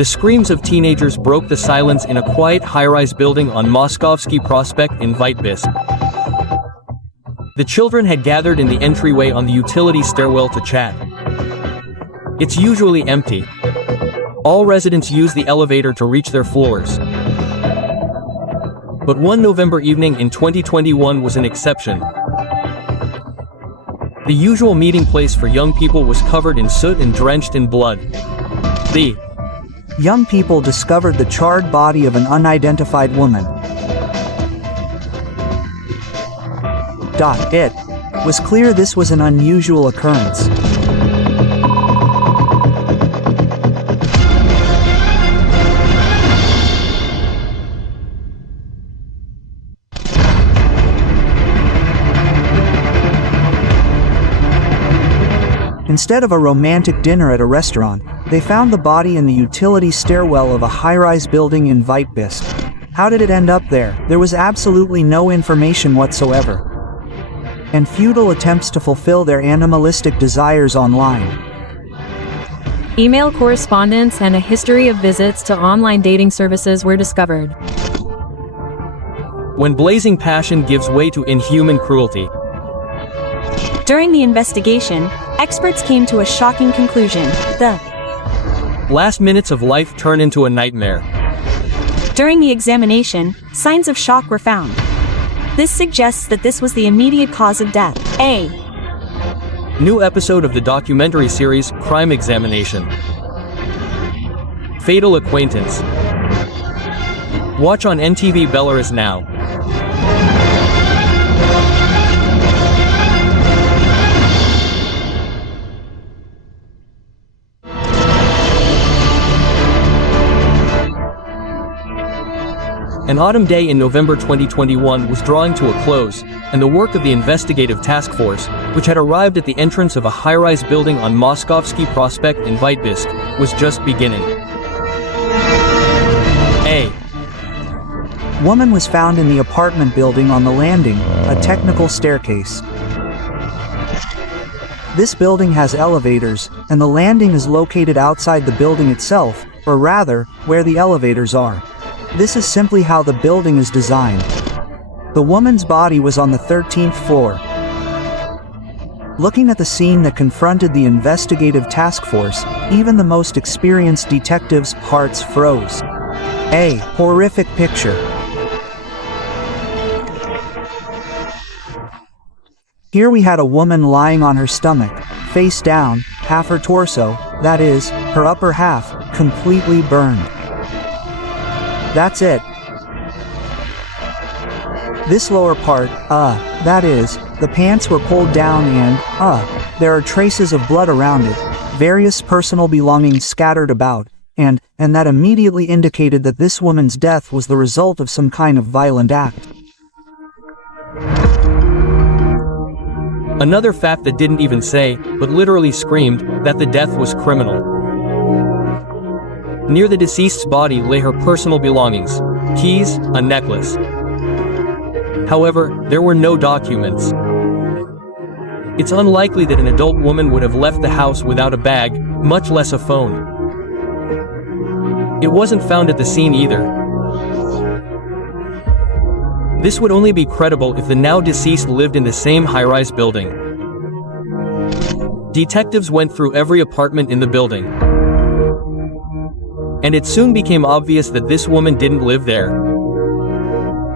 The screams of teenagers broke the silence in a quiet high-rise building on Moskovsky Prospect in Vitebsk. The children had gathered in the entryway on the utility stairwell to chat. It's usually empty. All residents use the elevator to reach their floors. But one November evening in 2021 was an exception. The usual meeting place for young people was covered in soot and drenched in blood. The young people discovered the charred body of an unidentified woman. It was clear this was an unusual occurrence. Instead of a romantic dinner at a restaurant, they found the body in the utility stairwell of a high-rise building in Vitebsk. How did it end up there? There was absolutely no information whatsoever. And futile attempts to fulfill their animalistic desires online. Email correspondence and a history of visits to online dating services were discovered. When blazing passion gives way to inhuman cruelty. During the investigation, experts came to a shocking conclusion. The last minutes of life turn into a nightmare. During the examination, signs of shock were found. This suggests that this was the immediate cause of death. A new episode of the documentary series Crime Examination. Fatal Acquaintance. Watch on NTV Belarus now. An autumn day in November 2021 was drawing to a close, and the work of the investigative task force, which had arrived at the entrance of a high-rise building on Moskovsky Prospect in Vitebsk, was just beginning. A woman was found in the apartment building on the landing, a technical staircase. This building has elevators, and the landing is located outside the building itself, or rather, where the elevators are. This is simply how the building is designed. The woman's body was on the 13th floor. Looking at the scene that confronted the investigative task force, even the most experienced detectives' hearts froze. A horrific picture. Here we had a woman lying on her stomach, face down, half her torso, that is, her upper half, completely burned. That's it. This lower part, that is, the pants were pulled down and, there are traces of blood around it, various personal belongings scattered about, and that immediately indicated that this woman's death was the result of some kind of violent act. Another fact that didn't even say, but literally screamed, that the death was criminal. Near the deceased's body lay her personal belongings, keys, a necklace. However, there were no documents. It's unlikely that an adult woman would have left the house without a bag, much less a phone. It wasn't found at the scene either. This would only be credible if the now deceased lived in the same high-rise building. Detectives went through every apartment in the building. And it soon became obvious that this woman didn't live there.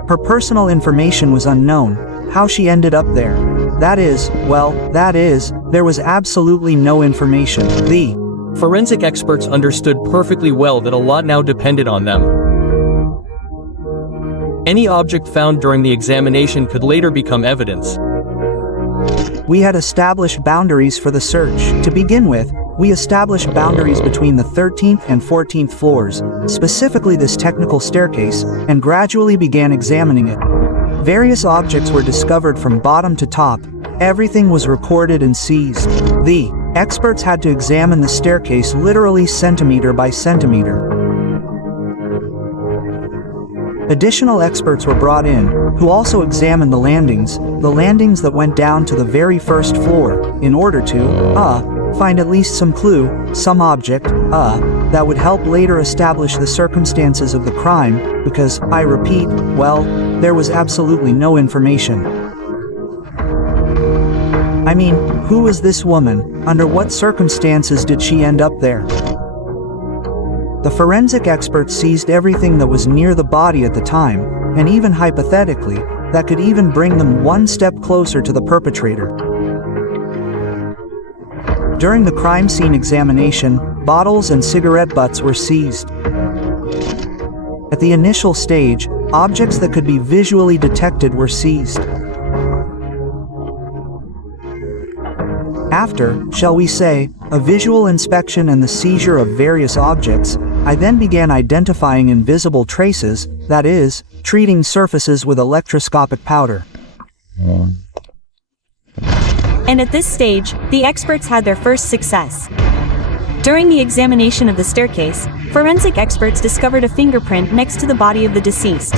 Her personal information was unknown. How she ended up there. That is, there was absolutely no information. The forensic experts understood perfectly well that a lot now depended on them. Any object found during the examination could later become evidence. We had established boundaries for the search. To begin with, we established boundaries between the 13th and 14th floors, specifically this technical staircase, and gradually began examining it. Various objects were discovered from bottom to top. Everything was recorded and seized. The experts had to examine the staircase literally centimeter by centimeter. Additional experts were brought in, who also examined the landings that went down to the very first floor, in order to, find at least some clue, some object, that would help later establish the circumstances of the crime, because, I repeat, well, there was absolutely no information. I mean, who was this woman? Under what circumstances did she end up there? The forensic experts seized everything that was near the body at the time, and even hypothetically, that could even bring them one step closer to the perpetrator. During the crime scene examination, bottles and cigarette butts were seized. At the initial stage, objects that could be visually detected were seized. After, shall we say, a visual inspection and the seizure of various objects, I then began identifying invisible traces, that is, treating surfaces with electroscopic powder. And at this stage, the experts had their first success. During the examination of the staircase, forensic experts discovered a fingerprint next to the body of the deceased.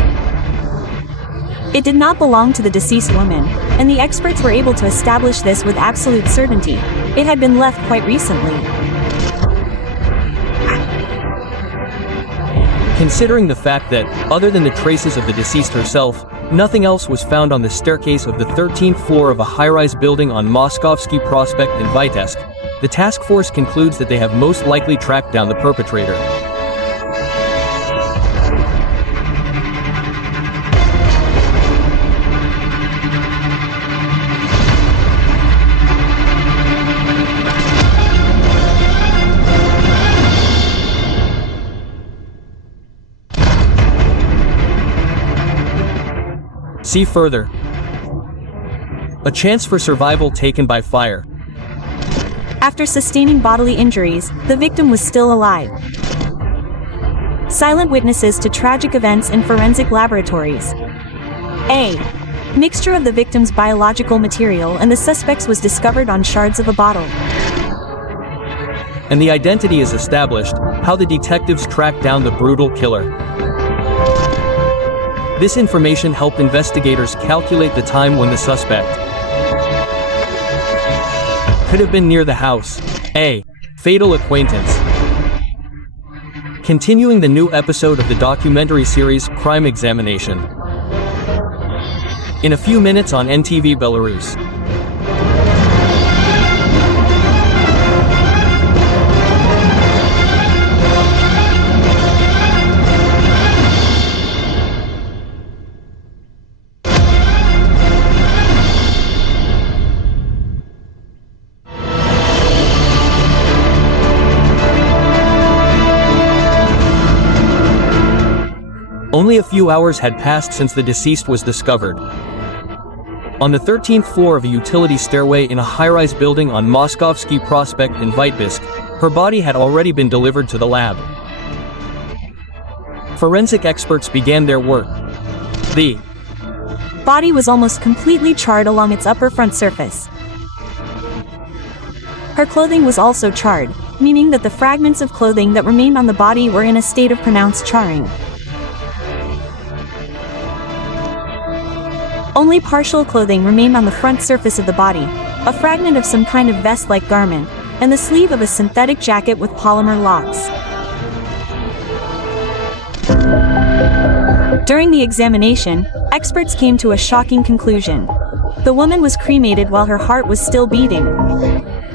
It did not belong to the deceased woman, and the experts were able to establish this with absolute certainty. It had been left quite recently. Considering the fact that, other than the traces of the deceased herself, nothing else was found on the staircase of the 13th floor of a high-rise building on Moskovsky Prospect in Vitebsk, the task force concludes that they have most likely tracked down the perpetrator. See further. A chance for survival taken by fire. After sustaining bodily injuries, the victim was still alive. Silent witnesses to tragic events in forensic laboratories. A mixture of the victim's biological material and the suspect's was discovered on shards of a bottle. And the identity is established, how the detectives tracked down the brutal killer. This information helped investigators calculate the time when the suspect could have been near the house. A fatal acquaintance. Continuing the new episode of the documentary series Crime Examination. In a few minutes on NTV Belarus. Only a few hours had passed since the deceased was discovered. On the 13th floor of a utility stairway in a high-rise building on Moskovsky Prospect in Vitebsk, her body had already been delivered to the lab. Forensic experts began their work. The body was almost completely charred along its upper front surface. Her clothing was also charred, meaning that the fragments of clothing that remained on the body were in a state of pronounced charring. Only partial clothing remained on the front surface of the body, a fragment of some kind of vest-like garment, and the sleeve of a synthetic jacket with polymer locks. During the examination, experts came to a shocking conclusion. The woman was cremated while her heart was still beating.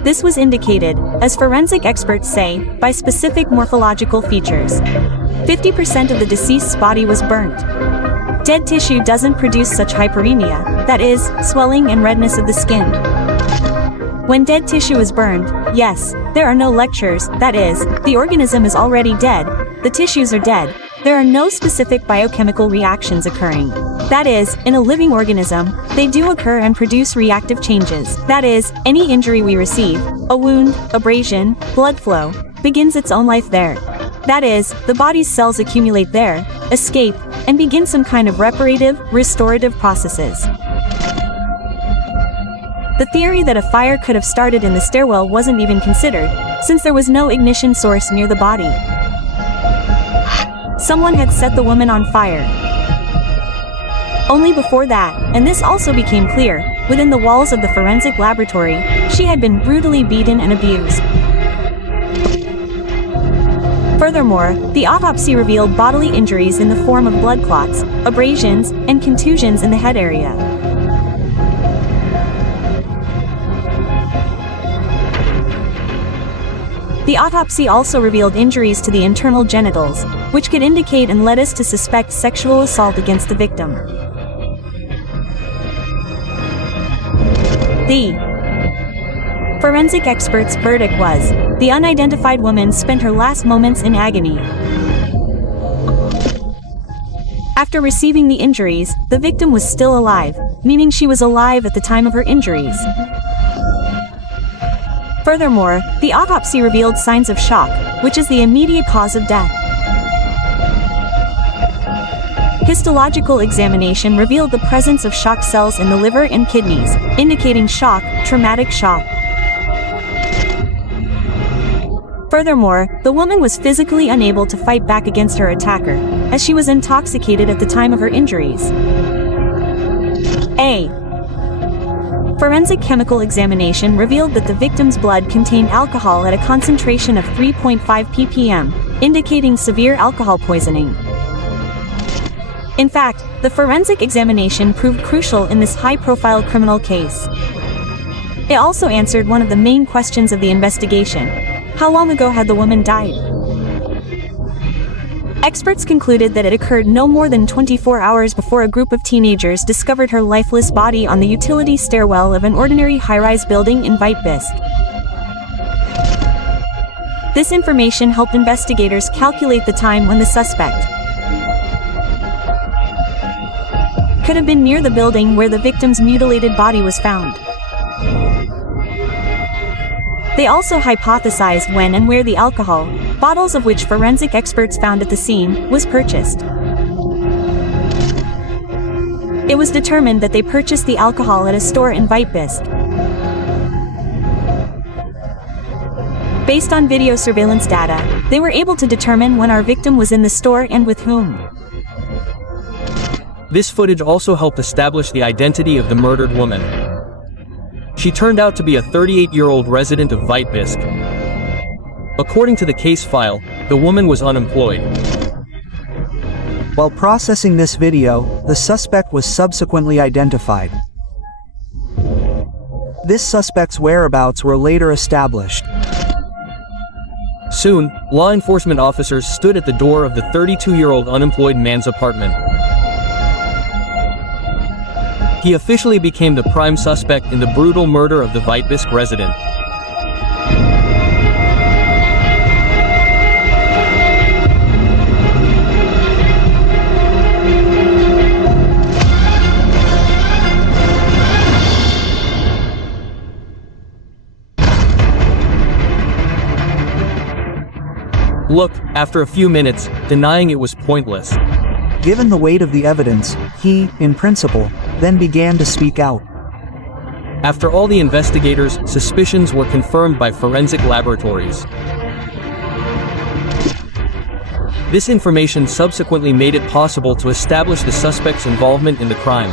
This was indicated, as forensic experts say, by specific morphological features. 50% of the deceased's body was burnt. Dead tissue doesn't produce such hyperemia, that is, swelling and redness of the skin. When dead tissue is burned, yes, there are no lectures, that is, the organism is already dead, the tissues are dead, there are no specific biochemical reactions occurring. That is, in a living organism, they do occur and produce reactive changes. That is, any injury we receive, a wound, abrasion, blood flow, begins its own life there. That is, the body's cells accumulate there, escape, and begin some kind of reparative, restorative processes. The theory that a fire could have started in the stairwell wasn't even considered, since there was no ignition source near the body. Someone had set the woman on fire. Only before that, and this also became clear, within the walls of the forensic laboratory, she had been brutally beaten and abused. Furthermore, the autopsy revealed bodily injuries in the form of blood clots, abrasions, and contusions in the head area. The autopsy also revealed injuries to the internal genitals, which could indicate and led us to suspect sexual assault against the victim. The forensic expert's verdict was, the unidentified woman spent her last moments in agony. After receiving the injuries, the victim was still alive, meaning she was alive at the time of her injuries. Furthermore, the autopsy revealed signs of shock, which is the immediate cause of death. Histological examination revealed the presence of shock cells in the liver and kidneys, indicating shock, traumatic shock. Furthermore, the woman was physically unable to fight back against her attacker, as she was intoxicated at the time of her injuries. A forensic chemical examination revealed that the victim's blood contained alcohol at a concentration of 3.5 ppm, indicating severe alcohol poisoning. In fact, the forensic examination proved crucial in this high-profile criminal case. It also answered one of the main questions of the investigation: how long ago had the woman died? Experts concluded that it occurred no more than 24 hours before a group of teenagers discovered her lifeless body on the utility stairwell of an ordinary high-rise building in Vitebsk. This information helped investigators calculate the time when the suspect could have been near the building where the victim's mutilated body was found. They also hypothesized when and where the alcohol, bottles of which forensic experts found at the scene, was purchased. It was determined that they purchased the alcohol at a store in Vitebsk. Based on video surveillance data, they were able to determine when our victim was in the store and with whom. This footage also helped establish the identity of the murdered woman. She turned out to be a 38-year-old resident of Vitebsk. According to the case file, the woman was unemployed. While processing this video, the suspect was subsequently identified. This suspect's whereabouts were later established. Soon, law enforcement officers stood at the door of the 32-year-old unemployed man's apartment. He officially became the prime suspect in the brutal murder of the Vitebsk resident. Look, after a few minutes, denying it was pointless. Given the weight of the evidence, he, in principle, then began to speak out. After all the investigators' suspicions were confirmed by forensic laboratories. This information subsequently made it possible to establish the suspect's involvement in the crime.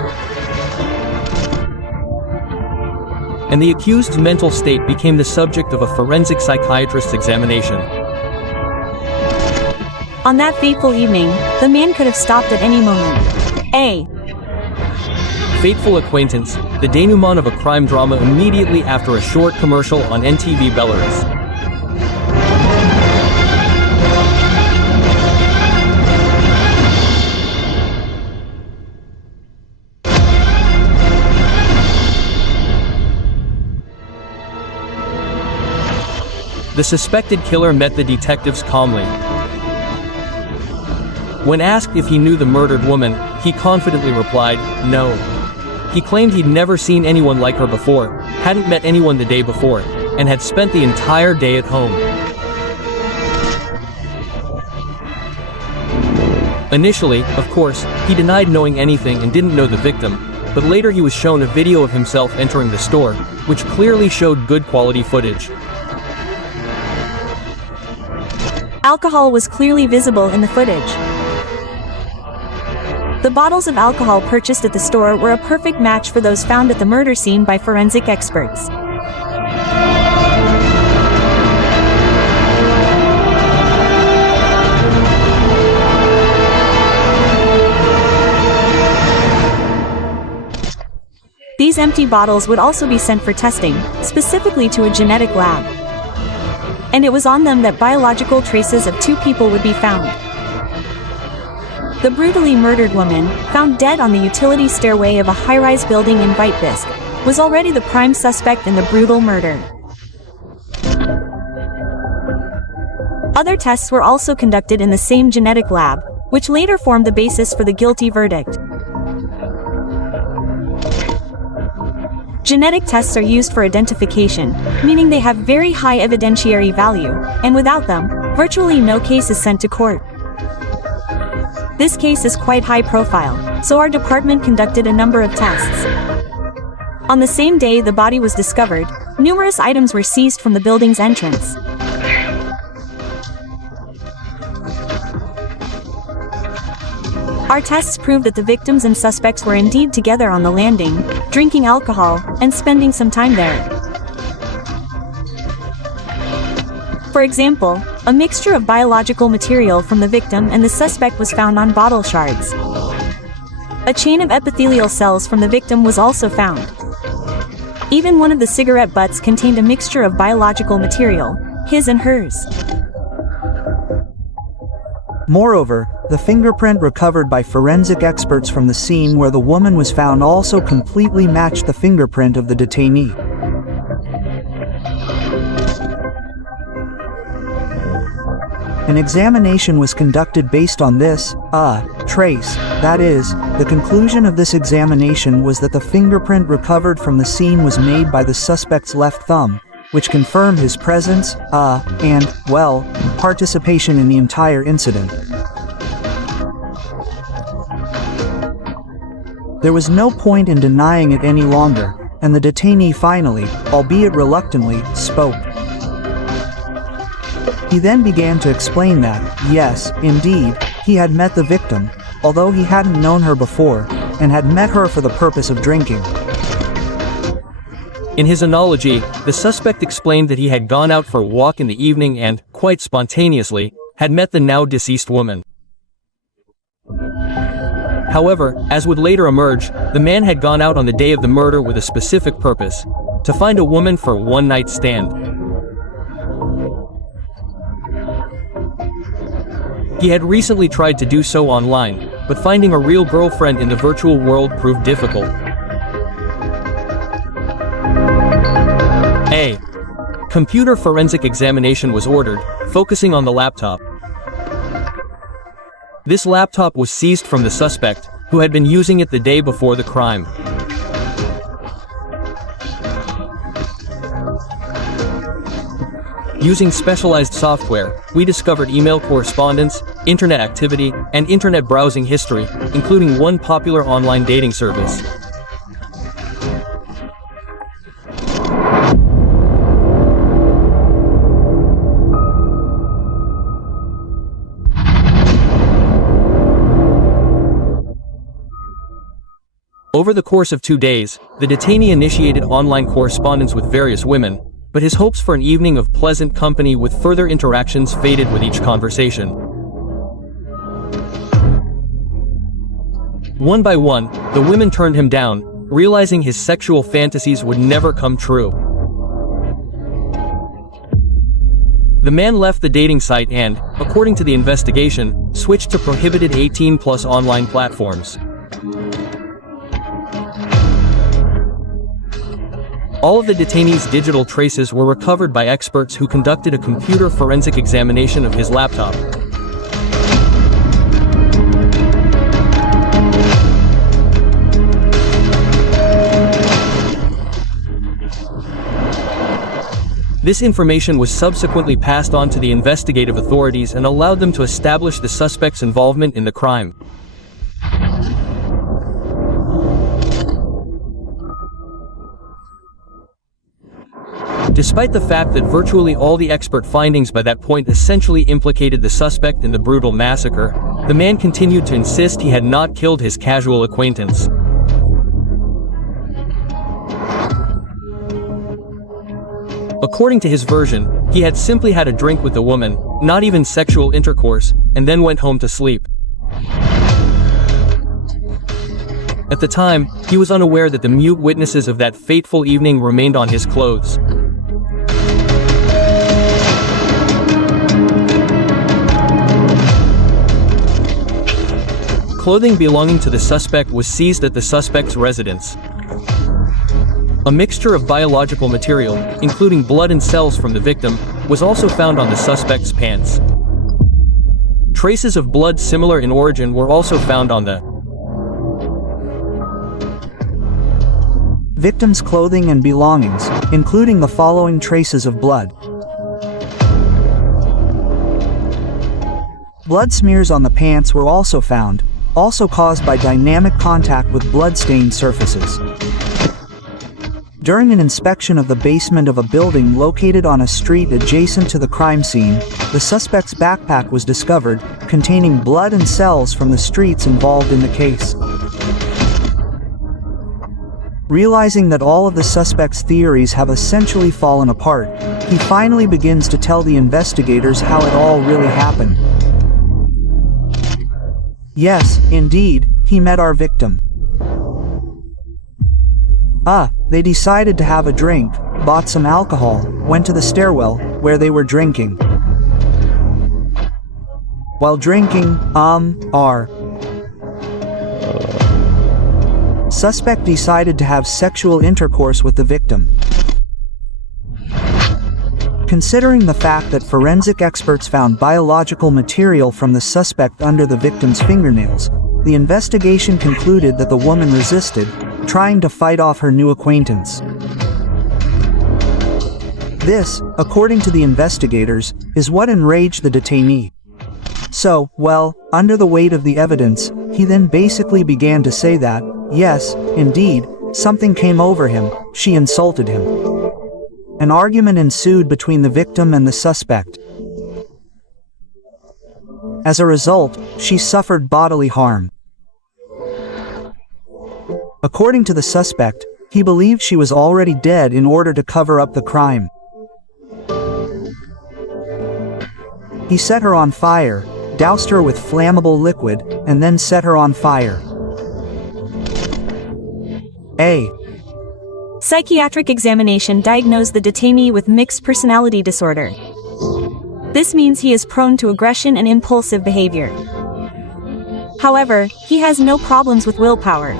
And the accused's mental state became the subject of a forensic psychiatrist's examination. On that fateful evening, the man could have stopped at any moment. A fateful acquaintance, the denouement of a crime drama immediately after a short commercial on NTV Belarus. The suspected killer met the detectives calmly. When asked if he knew the murdered woman, he confidently replied, no. He claimed he'd never seen anyone like her before, hadn't met anyone the day before, and had spent the entire day at home. Initially, of course, he denied knowing anything and didn't know the victim, but later he was shown a video of himself entering the store, which clearly showed good quality footage. Alcohol was clearly visible in the footage. The bottles of alcohol purchased at the store were a perfect match for those found at the murder scene by forensic experts. These empty bottles would also be sent for testing, specifically to a genetic lab. And it was on them that biological traces of 2 people would be found. The brutally murdered woman, found dead on the utility stairway of a high-rise building in Vitebsk, was already the prime suspect in the brutal murder. Other tests were also conducted in the same genetic lab, which later formed the basis for the guilty verdict. Genetic tests are used for identification, meaning they have very high evidentiary value, and without them, virtually no case is sent to court. This case is quite high profile, so our department conducted a number of tests. On the same day the body was discovered, numerous items were seized from the building's entrance. Our tests proved that the victims and suspects were indeed together on the landing, drinking alcohol, and spending some time there. For example, a mixture of biological material from the victim and the suspect was found on bottle shards. A chain of epithelial cells from the victim was also found. Even one of the cigarette butts contained a mixture of biological material, his and hers. Moreover, the fingerprint recovered by forensic experts from the scene where the woman was found also completely matched the fingerprint of the detainee. An examination was conducted based on this, trace. That is, the conclusion of this examination was that the fingerprint recovered from the scene was made by the suspect's left thumb, which confirmed his presence, and, well, participation in the entire incident. There was no point in denying it any longer, and the detainee finally, albeit reluctantly, spoke. He then began to explain that, yes, indeed, he had met the victim, although he hadn't known her before, and had met her for the purpose of drinking. In his analogy, the suspect explained that he had gone out for a walk in the evening and, quite spontaneously, had met the now deceased woman. However, as would later emerge, the man had gone out on the day of the murder with a specific purpose: to find a woman for a one-night stand. He had recently tried to do so online, but finding a real girlfriend in the virtual world proved difficult. A computer forensic examination was ordered, focusing on the laptop. This laptop was seized from the suspect, who had been using it the day before the crime. Using specialized software, we discovered email correspondence, internet activity, and internet browsing history, including one popular online dating service. Over the course of 2 days, the detainee initiated online correspondence with various women, but his hopes for an evening of pleasant company with further interactions faded with each conversation. One by one, the women turned him down, realizing his sexual fantasies would never come true. The man left the dating site and, according to the investigation, switched to prohibited 18+ online platforms. All of the detainee's digital traces were recovered by experts who conducted a computer forensic examination of his laptop. This information was subsequently passed on to the investigative authorities and allowed them to establish the suspect's involvement in the crime. Despite the fact that virtually all the expert findings by that point essentially implicated the suspect in the brutal massacre, the man continued to insist he had not killed his casual acquaintance. According to his version, he had simply had a drink with the woman, not even sexual intercourse, and then went home to sleep. At the time, he was unaware that the mute witnesses of that fateful evening remained on his clothes. Clothing belonging to the suspect was seized at the suspect's residence. A mixture of biological material, including blood and cells from the victim, was also found on the suspect's pants. Traces of blood similar in origin were also found on the victim's clothing and belongings, including the following traces of blood. Blood smears on the pants were also found, also caused by dynamic contact with blood-stained surfaces. During an inspection of the basement of a building located on a street adjacent to the crime scene, the suspect's backpack was discovered, containing blood and cells from the streets involved in the case. Realizing that all of the suspect's theories have essentially fallen apart, he finally begins to tell the investigators how it all really happened. Yes, indeed, he met our victim. They decided to have a drink, bought some alcohol, went to the stairwell, where they were drinking. While drinking, suspect decided to have sexual intercourse with the victim. Considering the fact that forensic experts found biological material from the suspect under the victim's fingernails, the investigation concluded that the woman resisted, trying to fight off her new acquaintance. This, according to the investigators, is what enraged the detainee. So, under the weight of the evidence, he then basically began to say that, yes, indeed, something came over him, she insulted him. An argument ensued between the victim and the suspect. As a result, she suffered bodily harm. According to the suspect, he believed she was already dead in order to cover up the crime. He set her on fire, doused her with flammable liquid, and then set her on fire. A psychiatric examination diagnosed the detainee with mixed personality disorder. This means he is prone to aggression and impulsive behavior. However, he has no problems with willpower.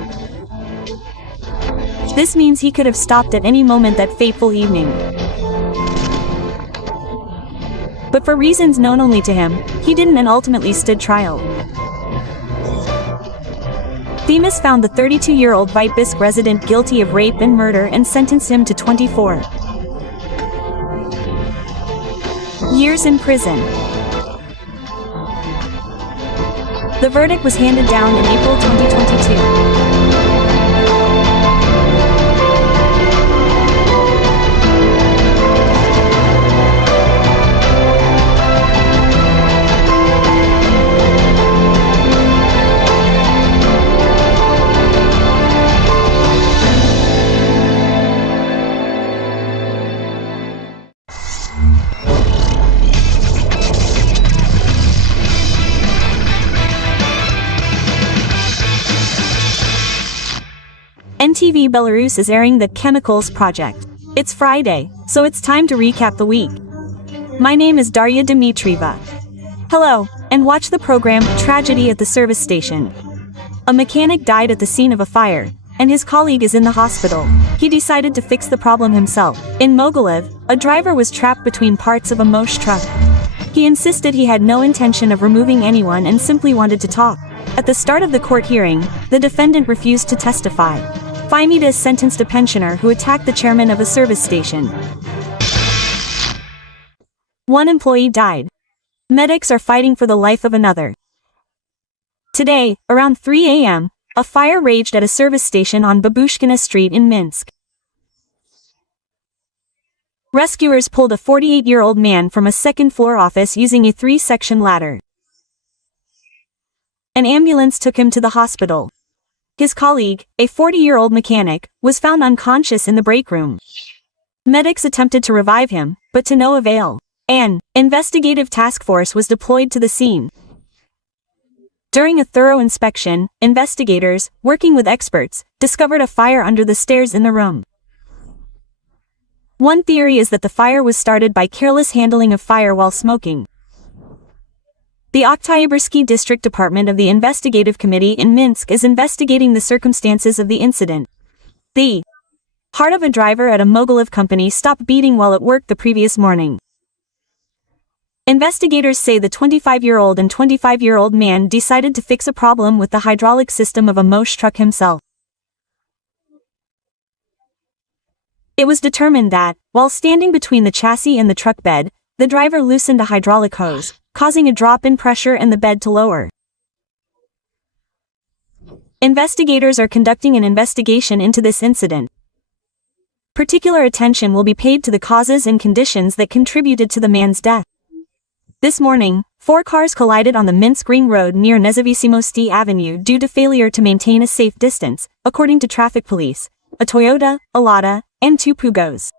This means he could have stopped at any moment that fateful evening. But for reasons known only to him, he didn't and ultimately stood trial. Themis found the 32-year-old Vitebsk resident guilty of rape and murder and sentenced him to 24 years in prison. The verdict was handed down in April 2022. NTV Belarus is airing the Chemicals Project. It's Friday, so it's time to recap the week. My name is Darya Dmitrieva. Hello, and watch the program Tragedy at the Service Station. A mechanic died at the scene of a fire, and his colleague is in the hospital. He decided to fix the problem himself. In Mogilev, a driver was trapped between parts of a Mosh truck. He insisted he had no intention of removing anyone and simply wanted to talk. At the start of the court hearing, the defendant refused to testify. Fimita sentenced a pensioner who attacked the chairman of a service station. One employee died. Medics are fighting for the life of another. Today, around 3 a.m., a fire raged at a service station on Babushkina Street in Minsk. Rescuers pulled a 48-year-old man from a second-floor office using a 3-section ladder. An ambulance took him to the hospital. His colleague, a 40-year-old mechanic, was found unconscious in the break room. Medics attempted to revive him, but to no avail. An investigative task force was deployed to the scene. During a thorough inspection, investigators, working with experts, discovered a fire under the stairs in the room. One theory is that the fire was started by careless handling of fire while smoking. The Oktyabrski District Department of the Investigative Committee in Minsk is investigating the circumstances of the incident. The heart of a driver at a Mogilev company stopped beating while at work the previous morning. Investigators say the 25-year-old and 25-year-old man decided to fix a problem with the hydraulic system of a Mosh truck himself. It was determined that, while standing between the chassis and the truck bed, the driver loosened a hydraulic hose, causing a drop in pressure and the bed to lower. Investigators are conducting an investigation into this incident. Particular attention will be paid to the causes and conditions that contributed to the man's death. This morning, 4 cars collided on the Minsk Ring Road near Nezavisimosti Avenue due to failure to maintain a safe distance, according to traffic police, a Toyota, a Lada, and 2 Pugos.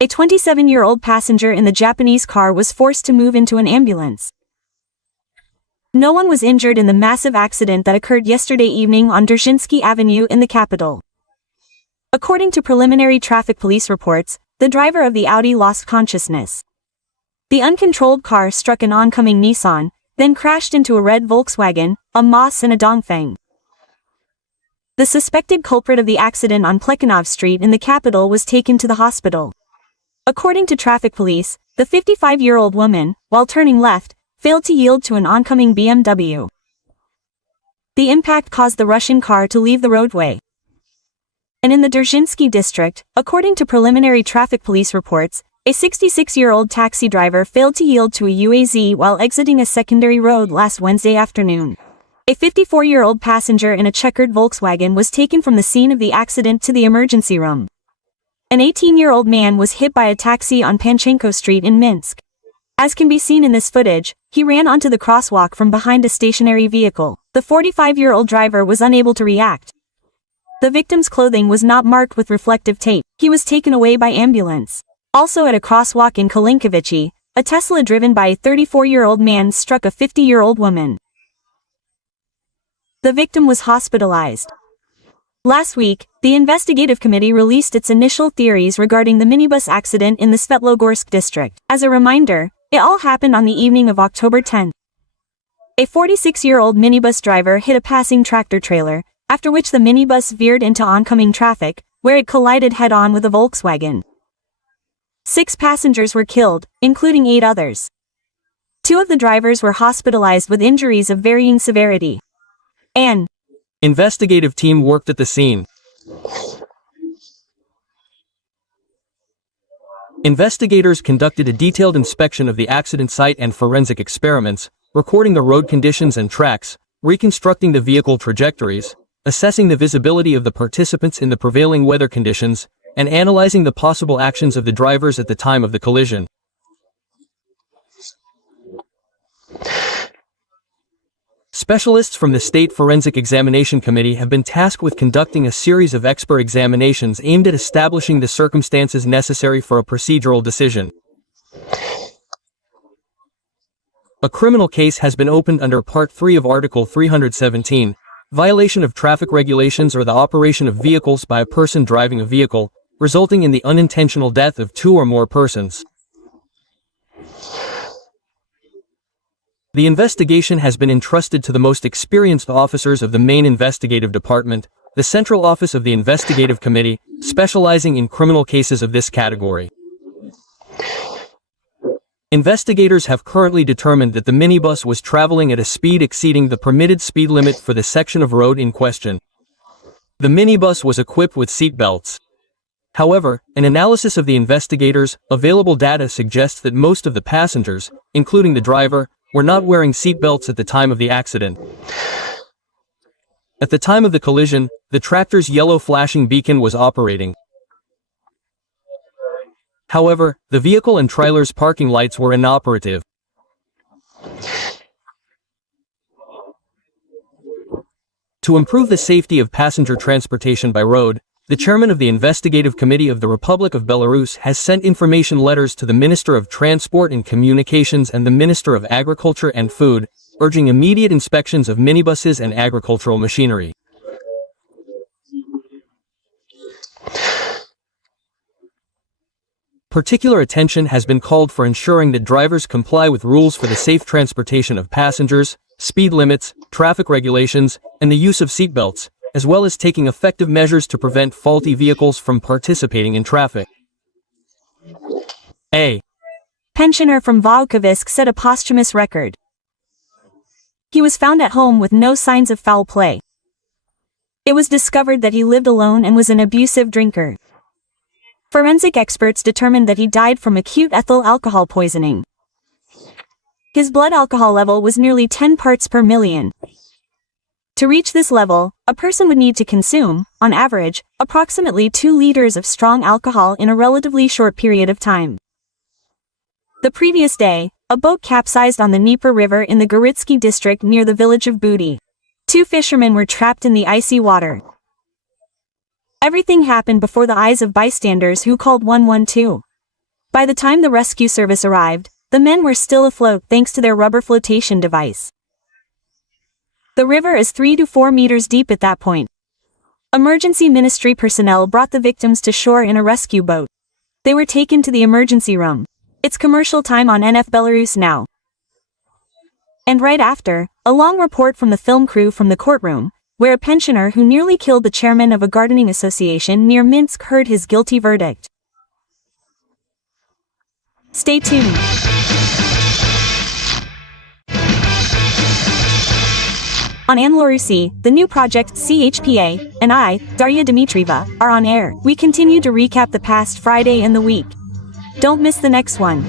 A 27-year-old passenger in the Japanese car was forced to move into an ambulance. No one was injured in the massive accident that occurred yesterday evening on Dzerzhinsky Avenue in the capital. According to preliminary traffic police reports, the driver of the Audi lost consciousness. The uncontrolled car struck an oncoming Nissan, then crashed into a red Volkswagen, a Moss and a Dongfeng. The suspected culprit of the accident on Plekhanov Street in the capital was taken to the hospital. According to traffic police, the 55-year-old woman, while turning left, failed to yield to an oncoming BMW. The impact caused the Russian car to leave the roadway. And in the Dzerzhinsky district, according to preliminary traffic police reports, a 66-year-old taxi driver failed to yield to a UAZ while exiting a secondary road last Wednesday afternoon. A 54-year-old passenger in a checkered Volkswagen was taken from the scene of the accident to the emergency room. An 18-year-old man was hit by a taxi on Panchenko Street in Minsk. As can be seen in this footage, he ran onto the crosswalk from behind a stationary vehicle. The 45-year-old driver was unable to react. The victim's clothing was not marked with reflective tape. He was taken away by ambulance. Also at a crosswalk in Kalinkovichi, a Tesla driven by a 34-year-old man struck a 50-year-old woman. The victim was hospitalized. Last week, the investigative committee released its initial theories regarding the minibus accident in the Svetlogorsk district. As a reminder, it all happened on the evening of October 10. A 46-year-old minibus driver hit a passing tractor-trailer, after which the minibus veered into oncoming traffic, where it collided head-on with a Volkswagen. 6 passengers were killed, including 8 others. 2 of the drivers were hospitalized with injuries of varying severity. An investigative team worked at the scene. Investigators conducted a detailed inspection of the accident site and forensic experiments, recording the road conditions and tracks, reconstructing the vehicle trajectories, assessing the visibility of the participants in the prevailing weather conditions, and analyzing the possible actions of the drivers at the time of the collision. Specialists from the State Forensic Examination Committee have been tasked with conducting a series of expert examinations aimed at establishing the circumstances necessary for a procedural decision. A criminal case has been opened under Part 3 of Article 317, violation of traffic regulations or the operation of vehicles by a person driving a vehicle, resulting in the unintentional death of 2 or more persons. The investigation has been entrusted to the most experienced officers of the main investigative department, the Central Office of the Investigative Committee, specializing in criminal cases of this category. Investigators have currently determined that the minibus was traveling at a speed exceeding the permitted speed limit for the section of road in question. The minibus was equipped with seat belts. However, an analysis of the investigators' available data suggests that most of the passengers, including the driver, were not wearing seat belts at the time of the accident. At the time of the collision, the tractor's yellow flashing beacon was operating. However, the vehicle and trailer's parking lights were inoperative. To improve the safety of passenger transportation by road, the chairman of the Investigative Committee of the Republic of Belarus has sent information letters to the Minister of Transport and Communications and the Minister of Agriculture and Food, urging immediate inspections of minibuses and agricultural machinery. Particular attention has been called for ensuring that drivers comply with rules for the safe transportation of passengers, speed limits, traffic regulations, and the use of seatbelts, as well as taking effective measures to prevent faulty vehicles from participating in traffic. A pensioner from Volkovisk set a posthumous record. He was found at home with no signs of foul play. It was discovered that he lived alone and was an abusive drinker. Forensic experts determined that he died from acute ethyl alcohol poisoning. His blood alcohol level was nearly 10 parts per million. To reach this level, a person would need to consume, on average, approximately 2 liters of strong alcohol in a relatively short period of time. The previous day, a boat capsized on the Dnieper River in the Goritsky district near the village of Budy. 2 fishermen were trapped in the icy water. Everything happened before the eyes of bystanders who called 112. By the time the rescue service arrived, the men were still afloat thanks to their rubber flotation device. The river is 3 to 4 meters deep at that point. Emergency ministry personnel brought the victims to shore in a rescue boat. They were taken to the emergency room. It's commercial time on NF Belarus now. And right after, a long report from the film crew from the courtroom, where a pensioner who nearly killed the chairman of a gardening association near Minsk heard his guilty verdict. Stay tuned. On Belarus, the new project ЧП.BY and I, Darya Dmitrieva, are on air. We continue to recap the past Friday and the week. Don't miss the next one.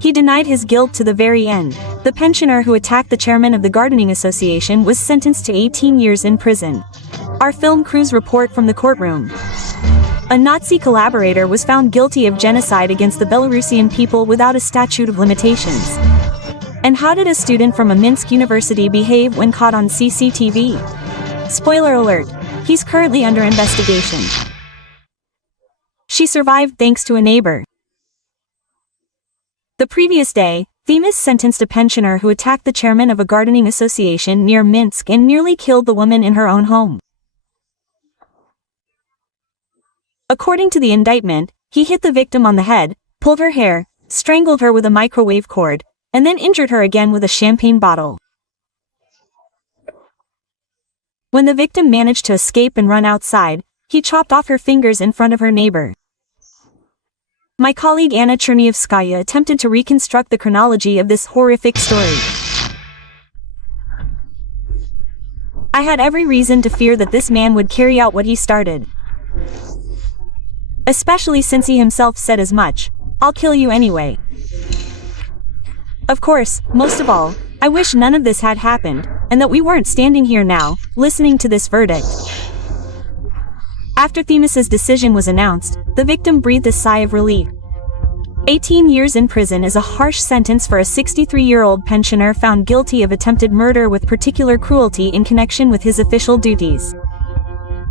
He denied his guilt to the very end. The pensioner who attacked the chairman of the gardening association was sentenced to 18 years in prison. Our film crew's report from the courtroom. A Nazi collaborator was found guilty of genocide against the Belarusian people without a statute of limitations. And how did a student from a Minsk university behave when caught on CCTV? Spoiler alert, he's currently under investigation. She survived thanks to a neighbor. The previous day, Themis sentenced a pensioner who attacked the chairman of a gardening association near Minsk and nearly killed the woman in her own home. According to the indictment, he hit the victim on the head, pulled her hair, strangled her with a microwave cord, and then injured her again with a champagne bottle. When the victim managed to escape and run outside, he chopped off her fingers in front of her neighbor. My colleague Anna Chernievskaya attempted to reconstruct the chronology of this horrific story. I had every reason to fear that this man would carry out what he started. Especially since he himself said as much, "I'll kill you anyway." Of course, most of all, I wish none of this had happened, and that we weren't standing here now, listening to this verdict. After Themis's decision was announced, the victim breathed a sigh of relief. 18 years in prison is a harsh sentence for a 63-year-old pensioner found guilty of attempted murder with particular cruelty in connection with his official duties.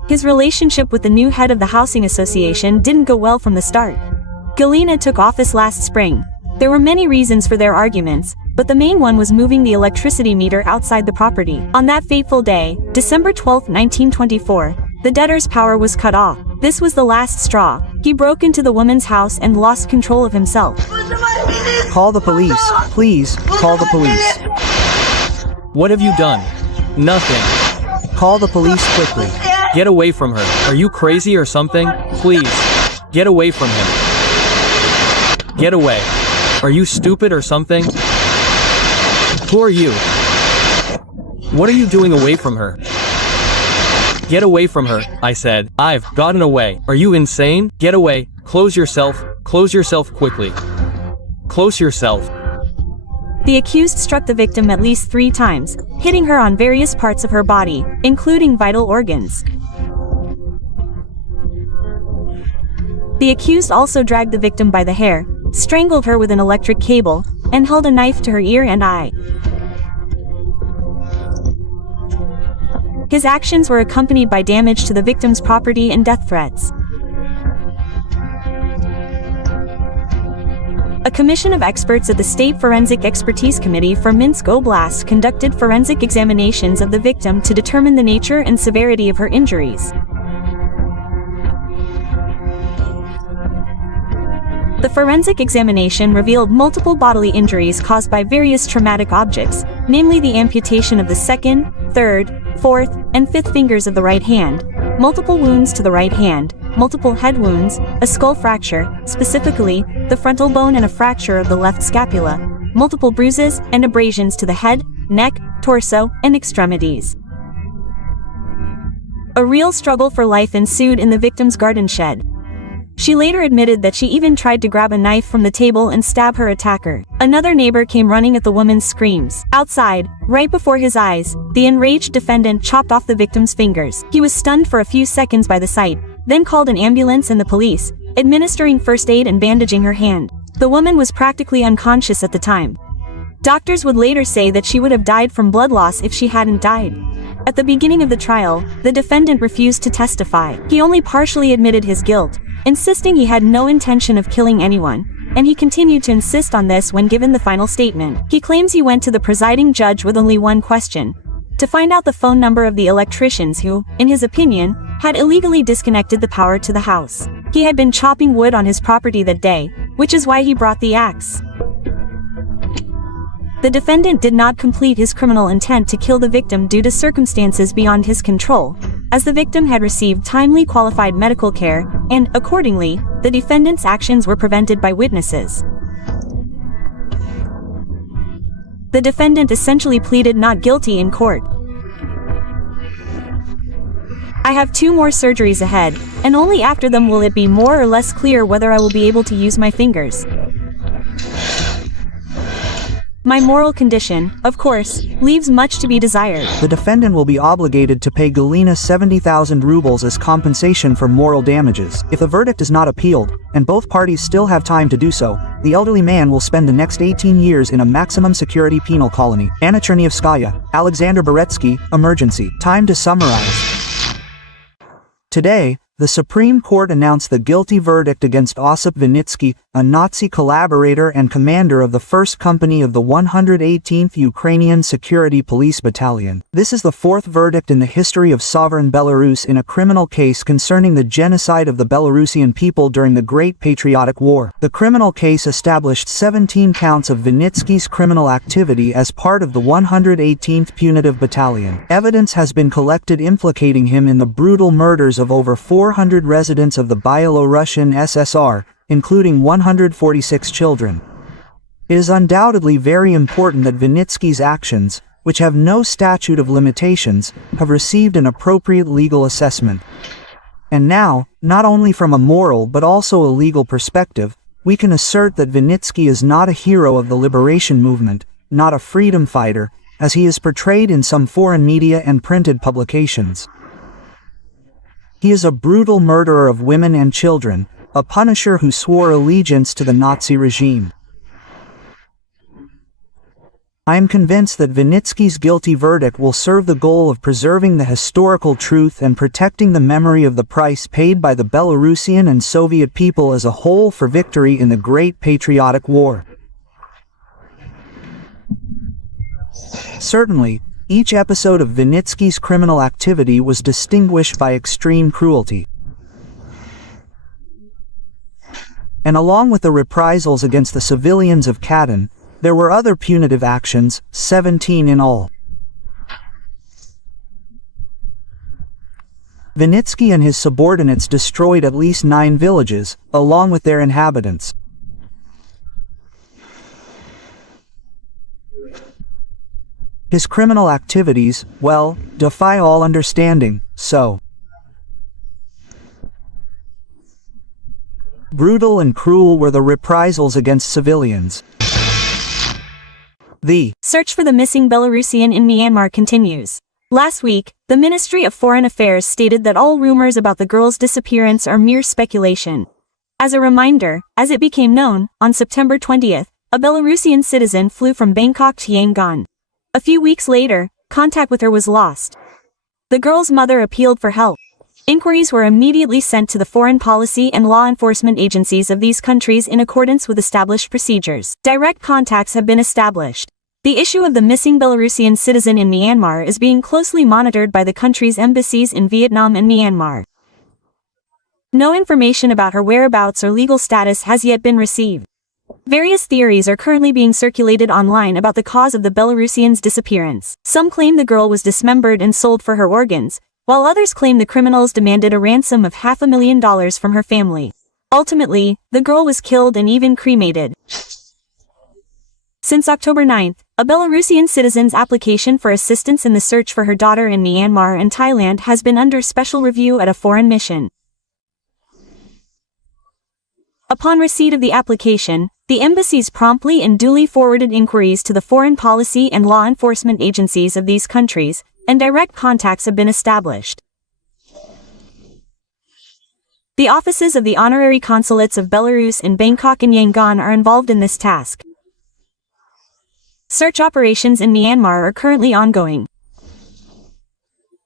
His relationship with the new head of the housing association didn't go well from the start. Galina took office last spring. There were many reasons for their arguments, but the main one was moving the electricity meter outside the property. On that fateful day, December 12, 1924, the debtor's power was cut off. This was the last straw. He broke into the woman's house and lost control of himself. Call the police. Please, call the police. What have you done? Nothing. Call the police quickly. Get away from her. Are you crazy or something? Please. Get away from him. Get away. Are you stupid or something? Who are you? What are you doing away from her? Get away from her, I said. I've gotten away. Are you insane? Get away. Close yourself quickly. Close yourself. The accused struck the victim at least 3 times, hitting her on various parts of her body, including vital organs. The accused also dragged the victim by the hair, strangled her with an electric cable, and held a knife to her ear and eye. His actions were accompanied by damage to the victim's property and death threats. A commission of experts at the State Forensic Expertise Committee for Minsk Oblast conducted forensic examinations of the victim to determine the nature and severity of her injuries. The forensic examination revealed multiple bodily injuries caused by various traumatic objects, namely the amputation of the second, third, fourth, and fifth fingers of the right hand, multiple wounds to the right hand, multiple head wounds, a skull fracture, specifically the frontal bone, and a fracture of the left scapula, multiple bruises and abrasions to the head, neck, torso, and extremities. A real struggle for life ensued in the victim's garden shed. She later admitted that she even tried to grab a knife from the table and stab her attacker. Another neighbor came running at the woman's screams. Outside, right before his eyes, the enraged defendant chopped off the victim's fingers. He was stunned for a few seconds by the sight, then called an ambulance and the police, administering first aid and bandaging her hand. The woman was practically unconscious at the time. Doctors would later say that she would have died from blood loss if she hadn't died. At the beginning of the trial, the defendant refused to testify. He only partially admitted his guilt, insisting he had no intention of killing anyone, and he continued to insist on this when given the final statement. He claims he went to the presiding judge with only one question: to find out the phone number of the electricians who, in his opinion, had illegally disconnected the power to the house. He had been chopping wood on his property that day, which is why he brought the axe. The defendant did not complete his criminal intent to kill the victim due to circumstances beyond his control, as the victim had received timely qualified medical care, and, accordingly, the defendant's actions were prevented by witnesses. The defendant essentially pleaded not guilty in court. I have 2 more surgeries ahead, and only after them will it be more or less clear whether I will be able to use my fingers. My moral condition, of course, leaves much to be desired. The defendant will be obligated to pay Galina 70,000 rubles as compensation for moral damages. If the verdict is not appealed, and both parties still have time to do so, the elderly man will spend the next 18 years in a maximum security penal colony. Anna Chernievskaya, Alexander Beretsky, Emergency. Time to summarize. Today, the Supreme Court announced the guilty verdict against Osip Vinitsky, a Nazi collaborator and commander of the 1st Company of the 118th Ukrainian Security Police Battalion. This is the 4th verdict in the history of sovereign Belarus in a criminal case concerning the genocide of the Belarusian people during the Great Patriotic War. The criminal case established 17 counts of Vinitsky's criminal activity as part of the 118th Punitive Battalion. Evidence has been collected implicating him in the brutal murders of over 400 residents of the Byelorussian SSR, including 146 children. It is undoubtedly very important that Vinitsky's actions, which have no statute of limitations, have received an appropriate legal assessment. And now, not only from a moral but also a legal perspective, we can assert that Vinitsky is not a hero of the liberation movement, not a freedom fighter, as he is portrayed in some foreign media and printed publications. He is a brutal murderer of women and children, a punisher who swore allegiance to the Nazi regime. I am convinced that Vinitsky's guilty verdict will serve the goal of preserving the historical truth and protecting the memory of the price paid by the Belarusian and Soviet people as a whole for victory in the Great Patriotic War. Certainly, each episode of Vinitsky's criminal activity was distinguished by extreme cruelty. And along with the reprisals against the civilians of Katan, there were other punitive actions, 17 in all. Vinitsky and his subordinates destroyed at least 9 villages, along with their inhabitants. His criminal activities, well, defy all understanding, so brutal and cruel were the reprisals against civilians. The search for the missing Belarusian in Myanmar continues. Last week, the Ministry of Foreign Affairs stated that all rumors about the girl's disappearance are mere speculation. As a reminder, as it became known, on September 20th, a Belarusian citizen flew from Bangkok to Yangon. A few weeks later, contact with her was lost. The girl's mother appealed for help. Inquiries were immediately sent to the foreign policy and law enforcement agencies of these countries in accordance with established procedures. Direct contacts have been established. The issue of the missing Belarusian citizen in Myanmar is being closely monitored by the country's embassies in Vietnam and Myanmar. No information about her whereabouts or legal status has yet been received. Various theories are currently being circulated online about the cause of the Belarusian's disappearance. Some claim the girl was dismembered and sold for her organs, while others claim the criminals demanded a ransom of $500,000 from her family. Ultimately, the girl was killed and even cremated. Since October 9, a Belarusian citizen's application for assistance in the search for her daughter in Myanmar and Thailand has been under special review at a foreign mission. Upon receipt of the application, the embassies promptly and duly forwarded inquiries to the foreign policy and law enforcement agencies of these countries, and direct contacts have been established. The offices of the honorary consulates of Belarus in Bangkok and Yangon are involved in this task. Search operations in Myanmar are currently ongoing.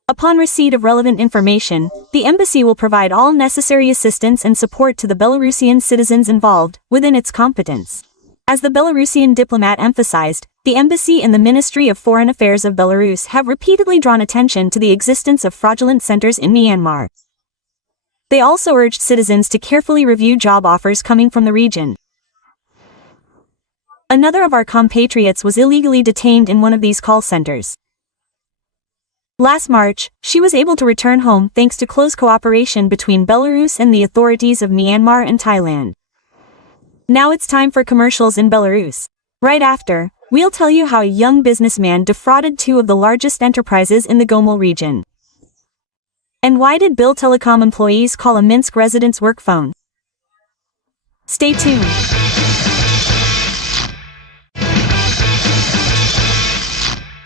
Upon receipt of relevant information, the embassy will provide all necessary assistance and support to the Belarusian citizens involved, within its competence. As the Belarusian diplomat emphasized, the embassy and the Ministry of Foreign Affairs of Belarus have repeatedly drawn attention to the existence of fraudulent centers in Myanmar. They also urged citizens to carefully review job offers coming from the region. Another of our compatriots was illegally detained in one of these call centers. Last March, she was able to return home thanks to close cooperation between Belarus and the authorities of Myanmar and Thailand. Now it's time for commercials in Belarus. Right after, we'll tell you how a young businessman defrauded two of the largest enterprises in the Gomel region. And why did Bill Telecom employees call a Minsk resident's work phone? Stay tuned.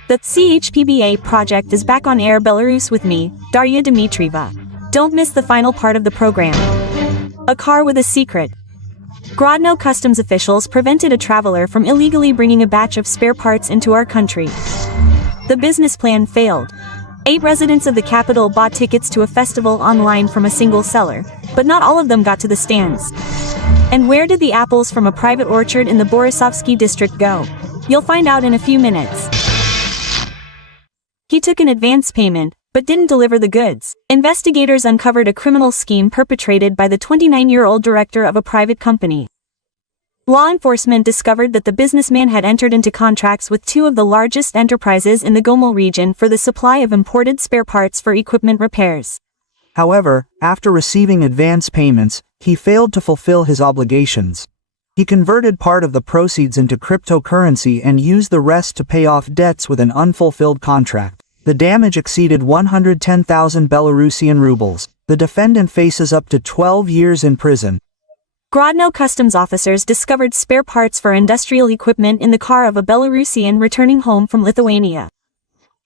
The ЧП.BY project is back on air Belarus with me, Darya Dmitrieva. Don't miss the final part of the program. A car with a secret. Grodno customs officials prevented a traveler from illegally bringing a batch of spare parts into our country. The business plan failed. 8 residents of the capital bought tickets to a festival online from a single seller, but not all of them got to the stands. And where did the apples from a private orchard in the Borisovsky district go? You'll find out in a few minutes. He took an advance payment, but didn't deliver the goods. Investigators uncovered a criminal scheme perpetrated by the 29-year-old director of a private company. Law enforcement discovered that the businessman had entered into contracts with 2 of the largest enterprises in the Gomel region for the supply of imported spare parts for equipment repairs. However, after receiving advance payments, he failed to fulfill his obligations. He converted part of the proceeds into cryptocurrency and used the rest to pay off debts with an unfulfilled contract. The damage exceeded 110,000 Belarusian rubles. The defendant faces up to 12 years in prison. Grodno customs officers discovered spare parts for industrial equipment in the car of a Belarusian returning home from Lithuania.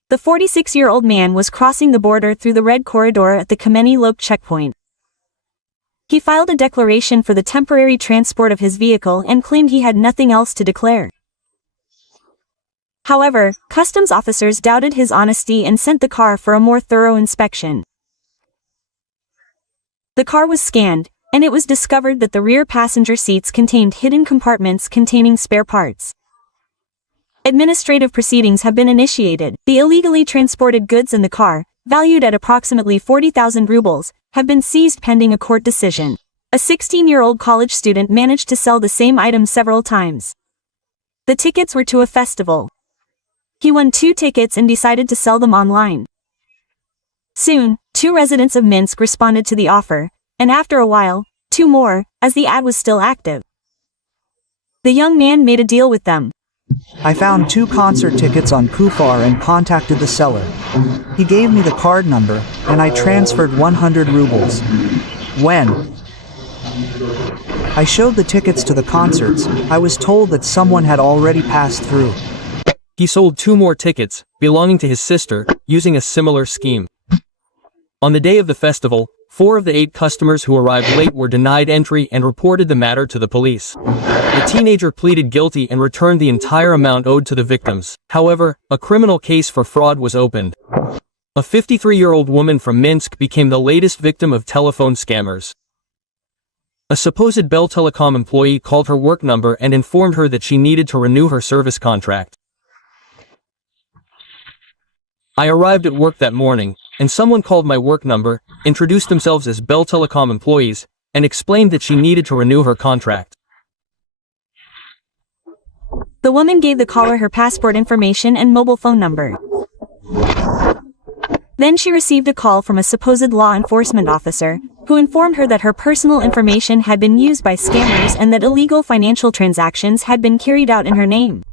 The 46-year-old man was crossing the border through the Red Corridor at the Kameny Lok checkpoint. He filed a declaration for the temporary transport of his vehicle and claimed he had nothing else to declare. However, customs officers doubted his honesty and sent the car for a more thorough inspection. The car was scanned, and it was discovered that the rear passenger seats contained hidden compartments containing spare parts. Administrative proceedings have been initiated. The illegally transported goods in the car, valued at approximately 40,000 rubles, have been seized pending a court decision. A 16-year-old college student managed to sell the same item several times. The tickets were to a festival. He won 2 tickets and decided to sell them online. Soon, 2 residents of Minsk responded to the offer, and after a while, 2 more, as the ad was still active. The young man made a deal with them. I found 2 concert tickets on Kufar and contacted the seller. He gave me the card number, and I transferred 100 rubles. When I showed the tickets to the concerts, I was told that someone had already passed through. He sold 2 more tickets, belonging to his sister, using a similar scheme. On the day of the festival, 4 of the 8 customers who arrived late were denied entry and reported the matter to the police. The teenager pleaded guilty and returned the entire amount owed to the victims. However, a criminal case for fraud was opened. A 53-year-old woman from Minsk became the latest victim of telephone scammers. A supposed Bell Telecom employee called her work number and informed her that she needed to renew her service contract. I arrived at work that morning, and someone called my work number, introduced themselves as Bell Telecom employees, and explained that she needed to renew her contract. The woman gave the caller her passport information and mobile phone number. Then she received a call from a supposed law enforcement officer, who informed her that her personal information had been used by scammers and that illegal financial transactions had been carried out in her name.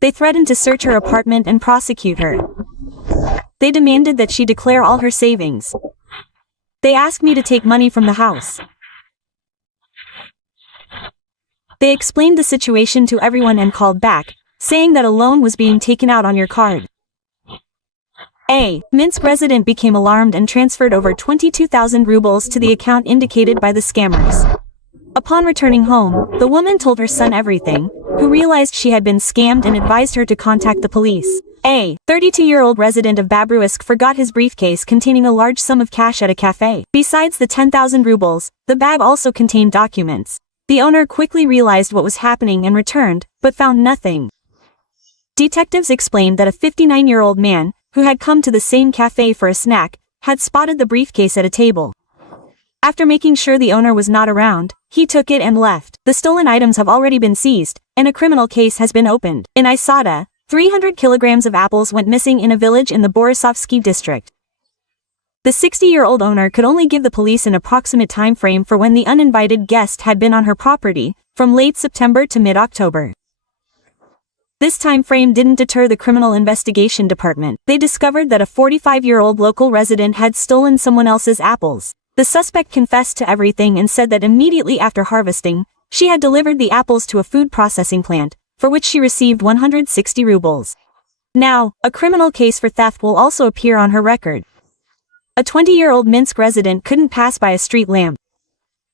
They threatened to search her apartment and prosecute her. They demanded that she declare all her savings. They asked me to take money from the house. They explained the situation to everyone and called back, saying that a loan was being taken out on your card. A Minsk resident became alarmed and transferred over 22,000 rubles to the account indicated by the scammers. Upon returning home, the woman told her son everything, who realized she had been scammed and advised her to contact the police. A 32-year-old resident of Babruisk forgot his briefcase containing a large sum of cash at a cafe. Besides the 10,000 rubles, the bag also contained documents. The owner quickly realized what was happening and returned, but found nothing. Detectives explained that a 59-year-old man, who had come to the same cafe for a snack, had spotted the briefcase at a table. After making sure the owner was not around, he took it and left. The stolen items have already been seized, and a criminal case has been opened. In Isada, 300 kilograms of apples went missing in a village in the Borisovsky district. The 60-year-old owner could only give the police an approximate time frame for when the uninvited guest had been on her property, from late September to mid-October. This time frame didn't deter the criminal investigation department. They discovered that a 45-year-old local resident had stolen someone else's apples. The suspect confessed to everything and said that immediately after harvesting, she had delivered the apples to a food processing plant, for which she received 160 rubles. Now, a criminal case for theft will also appear on her record. A 20-year-old Minsk resident couldn't pass by a street lamp.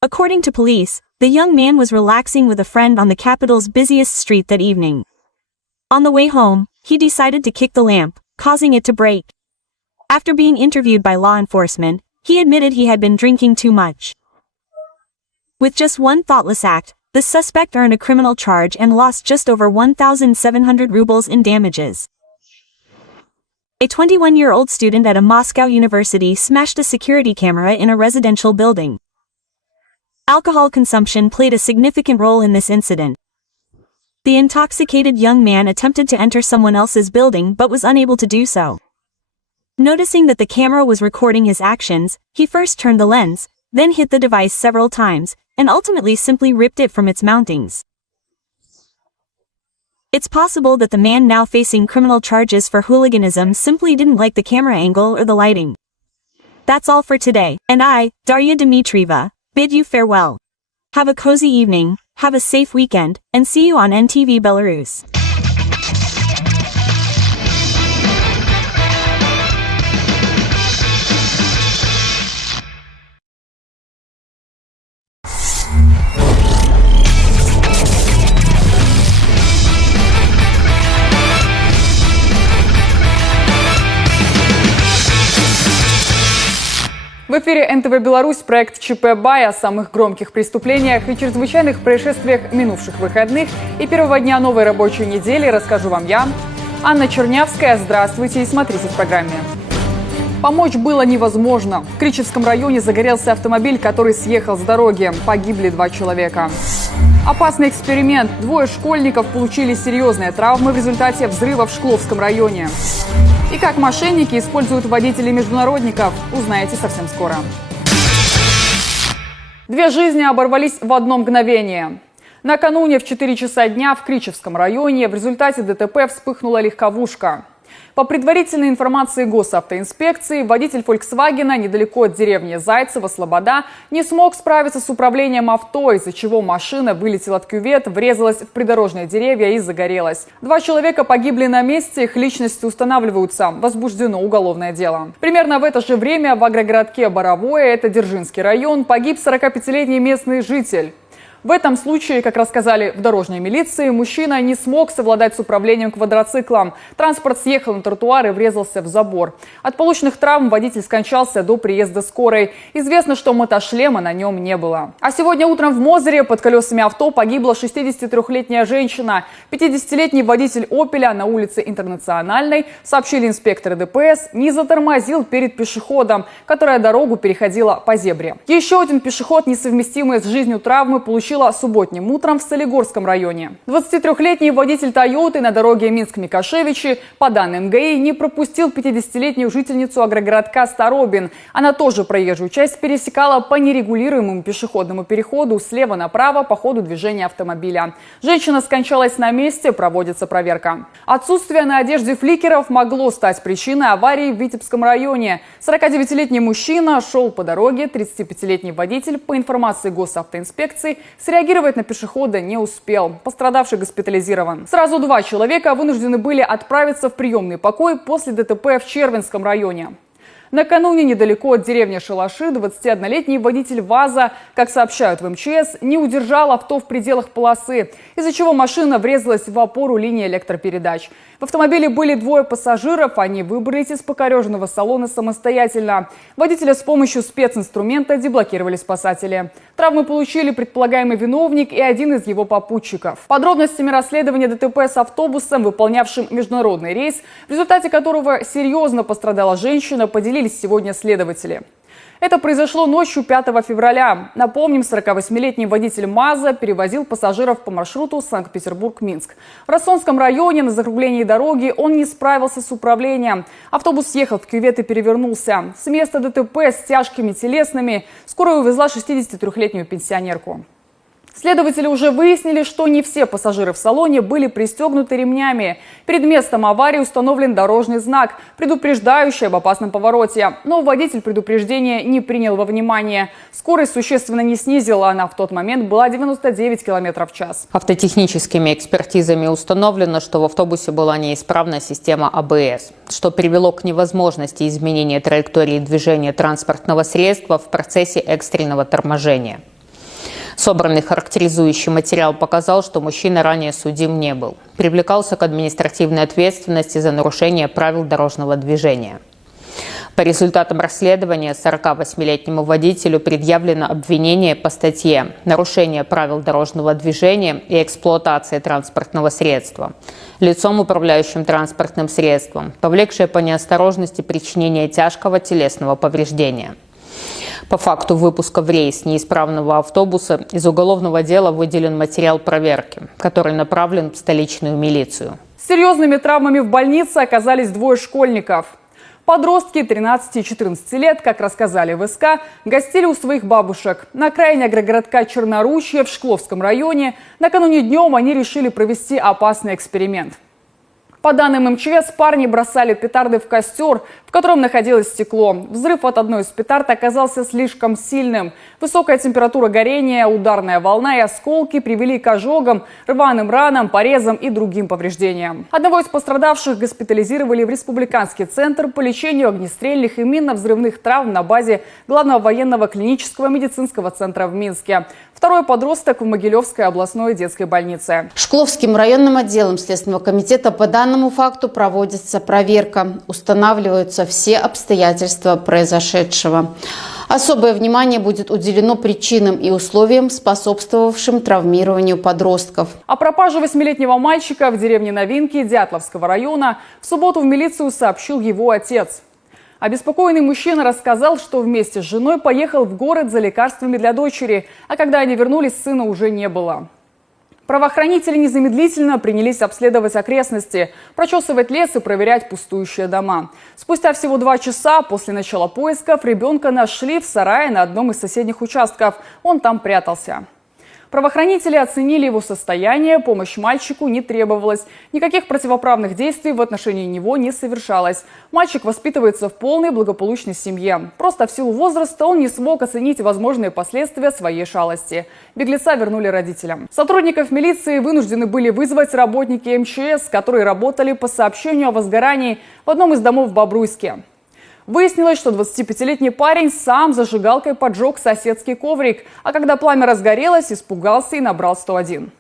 According to police, the young man was relaxing with a friend on the capital's busiest street that evening. On the way home, he decided to kick the lamp, causing it to break. After being interviewed by law enforcement, he admitted he had been drinking too much. With just one thoughtless act, the suspect earned a criminal charge and lost just over 1,700 rubles in damages. A 21-year-old student at a Moscow university smashed a security camera in a residential building. Alcohol consumption played a significant role in this incident. The intoxicated young man attempted to enter someone else's building but was unable to do so. Noticing that the camera was recording his actions, he first turned the lens, then hit the device several times, and ultimately simply ripped it from its mountings. It's possible that the man now facing criminal charges for hooliganism simply didn't like the camera angle or the lighting. That's all for today, and I, Darya Dmitrieva, bid you farewell. Have a cozy evening, have a safe weekend, and see you on NTV Belarus. В эфире НТВ Беларусь, проект ЧП.БАЙ о самых громких преступлениях и чрезвычайных происшествиях минувших выходных и первого дня новой рабочей недели расскажу вам я, Анна Чернявская. Здравствуйте и смотрите в программе. Помочь было невозможно. В Кричевском районе загорелся автомобиль, который съехал с дороги. Погибли 2 человека. Опасный эксперимент. 2 школьников получили серьезные травмы в результате взрыва в Шкловском районе. И как мошенники используют водителей-международников, узнаете совсем скоро. 2 жизни оборвались в одно мгновение. Накануне в 4 часа дня в Кричевском районе в результате ДТП вспыхнула легковушка. По предварительной информации госавтоинспекции, водитель «Фольксвагена» недалеко от деревни Зайцево-Слобода не смог справиться с управлением авто, из-за чего машина вылетела в кювет, врезалась в придорожные деревья и загорелась. 2 человека погибли на месте, их личности устанавливаются. Возбуждено уголовное дело. Примерно в это же время в агрогородке Боровое, это Дзержинский район, погиб 45-летний местный житель. В этом случае, как рассказали в дорожной милиции, мужчина не смог совладать с управлением квадроциклом. Транспорт съехал на тротуар и врезался в забор. От полученных травм водитель скончался до приезда скорой. Известно, что мотошлема на нем не было. А сегодня утром в Мозыре под колесами авто погибла 63-летняя женщина. 50-летний водитель «Опеля» на улице Интернациональной, сообщили инспекторы ДПС, не затормозил перед пешеходом, которая дорогу переходила по зебре. Еще один пешеход, несовместимый с жизнью травмы, получила субботним утром в Солигорском районе. 23-летний водитель «Тойоты» на дороге Минск-Микошевичи, по данным ГАИ, не пропустил 50-летнюю жительницу агрогородка Старобин. Она тоже проезжую часть пересекала по нерегулируемому пешеходному переходу слева направо по ходу движения автомобиля. Женщина скончалась на месте, проводится проверка. Отсутствие на одежде фликеров могло стать причиной аварии в Витебском районе. 49-летний мужчина шел по дороге, 35-летний водитель, по информации госавтоинспекции, среагировать на пешехода не успел. Пострадавший госпитализирован. Сразу 2 человека вынуждены были отправиться в приемный покой после ДТП в Червинском районе. Накануне недалеко от деревни Шалаши 21-летний водитель ВАЗа, как сообщают в МЧС, не удержал авто в пределах полосы, из-за чего машина врезалась в опору линии электропередач. В автомобиле были 2 пассажиров, они выбрались из покореженного салона самостоятельно. Водителя с помощью специнструмента деблокировали спасатели. Травмы получили предполагаемый виновник и один из его попутчиков. Подробностями расследования ДТП с автобусом, выполнявшим международный рейс, в результате которого серьезно пострадала женщина, поделились сегодня следователи. Это произошло ночью 5 февраля. Напомним, 48-летний водитель МАЗа перевозил пассажиров по маршруту Санкт-Петербург-Минск. В Рассонском районе на закруглении дороги он не справился с управлением. Автобус съехал в кювет и перевернулся. С места ДТП с тяжкими телесными скорая увезла 63-летнюю пенсионерку. Следователи уже выяснили, что не все пассажиры в салоне были пристегнуты ремнями. Перед местом аварии установлен дорожный знак, предупреждающий об опасном повороте. Но водитель предупреждения не принял во внимание. Скорость существенно не снизила, она в тот момент была 99 км в час. Автотехническими экспертизами установлено, что в автобусе была неисправна система АБС, что привело к невозможности изменения траектории движения транспортного средства в процессе экстренного торможения. Собранный характеризующий материал показал, что мужчина ранее судим не был. Привлекался к административной ответственности за нарушение правил дорожного движения. По результатам расследования 48-летнему водителю предъявлено обвинение по статье «Нарушение правил дорожного движения и эксплуатация транспортного средства» лицом, управляющим транспортным средством, повлекшее по неосторожности причинение тяжкого телесного повреждения. По факту выпуска в рейс неисправного автобуса из уголовного дела выделен материал проверки, который направлен в столичную милицию. С серьезными травмами в больнице оказались 2 школьников. Подростки 13 и 14 лет, как рассказали в СК, гостили у своих бабушек. На окраине агрогородка Черноручье в Шкловском районе накануне днем они решили провести опасный эксперимент. По данным МЧС, парни бросали петарды в костер, в котором находилось стекло. Взрыв от одной из петард оказался слишком сильным. Высокая температура горения, ударная волна и осколки привели к ожогам, рваным ранам, порезам и другим повреждениям. Одного из пострадавших госпитализировали в Республиканский центр по лечению огнестрельных и минно-взрывных травм на базе Главного военного клинического медицинского центра в Минске. Второй подросток в Могилевской областной детской больнице. Шкловским районным отделом Следственного комитета по данному факту проводится проверка. Устанавливаются все обстоятельства произошедшего. Особое внимание будет уделено причинам и условиям, способствовавшим травмированию подростков. О пропаже 8-летнего мальчика в деревне Новинки Дятловского района в субботу в милицию сообщил его отец. Обеспокоенный мужчина рассказал, что вместе с женой поехал в город за лекарствами для дочери, а когда они вернулись, сына уже не было. Правоохранители незамедлительно принялись обследовать окрестности, прочесывать лес и проверять пустующие дома. Спустя всего 2 часа после начала поисков ребенка нашли в сарае на одном из соседних участков. Он там прятался. Правоохранители оценили его состояние, помощь мальчику не требовалась. Никаких противоправных действий в отношении него не совершалось. Мальчик воспитывается в полной благополучной семье. Просто в силу возраста он не смог оценить возможные последствия своей шалости. Беглеца вернули родителям. Сотрудников милиции вынуждены были вызвать работники МЧС, которые работали по сообщению о возгорании в одном из домов в Бобруйске. Выяснилось, что 25-летний парень сам зажигалкой поджег соседский коврик, а когда пламя разгорелось, испугался и набрал 101.